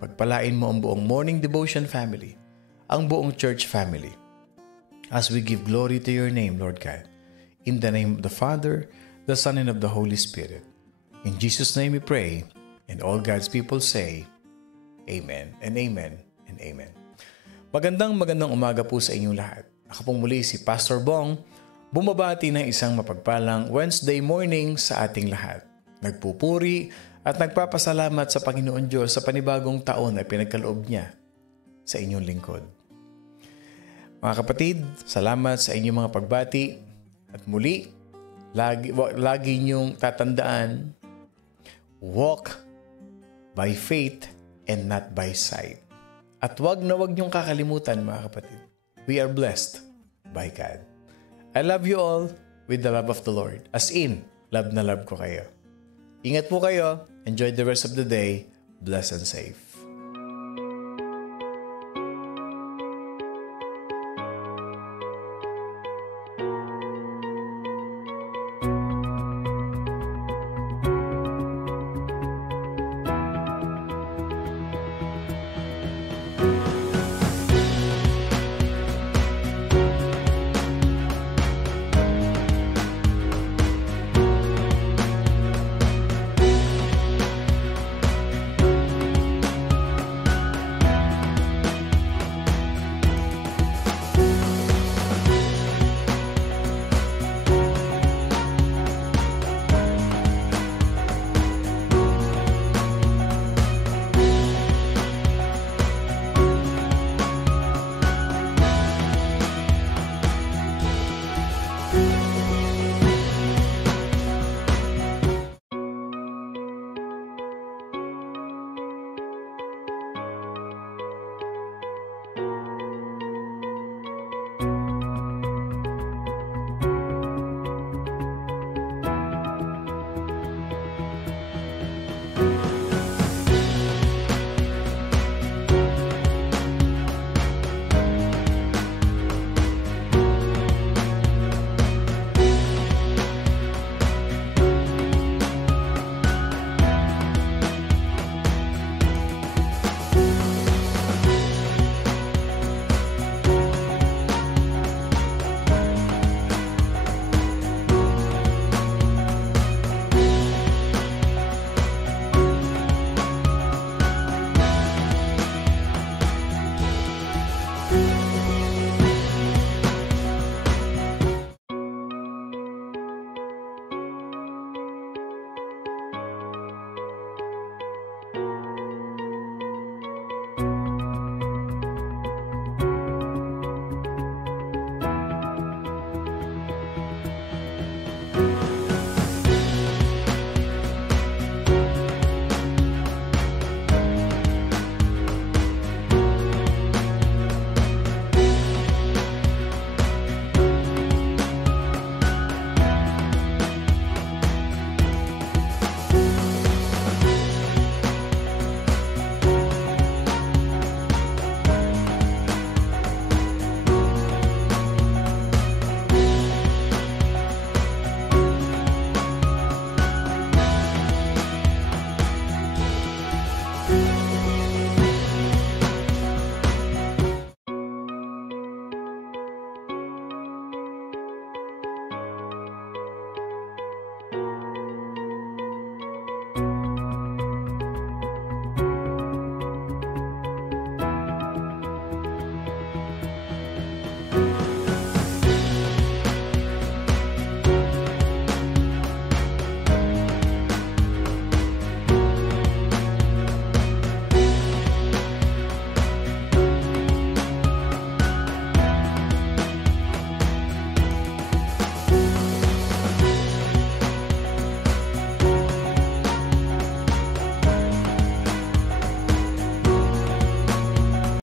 Pagpalain mo ang buong morning devotion family, ang buong church family, as we give glory to your name, Lord God. In the name of the Father, the Son, and of the Holy Spirit. In Jesus' name we pray, and all God's people say, Amen and Amen and Amen. Magandang umaga po sa inyong lahat. Ako pong muli si Pastor Bong, bumabati ng isang mapagpalang Wednesday morning sa ating lahat. Nagpupuri at nagpapasalamat sa Panginoon Diyos sa panibagong taon na pinagkaloob niya sa inyong lingkod. Mga kapatid, salamat sa inyong mga pagbati at muli, lagi niyong tatandaan, walk by faith and not by sight. At wag niyong kakalimutan, mga kapatid, we are blessed by God. I love you all with the love of the Lord. As in, love na love ko kayo. Ingat po kayo. Enjoy the rest of the day. Blessed and safe.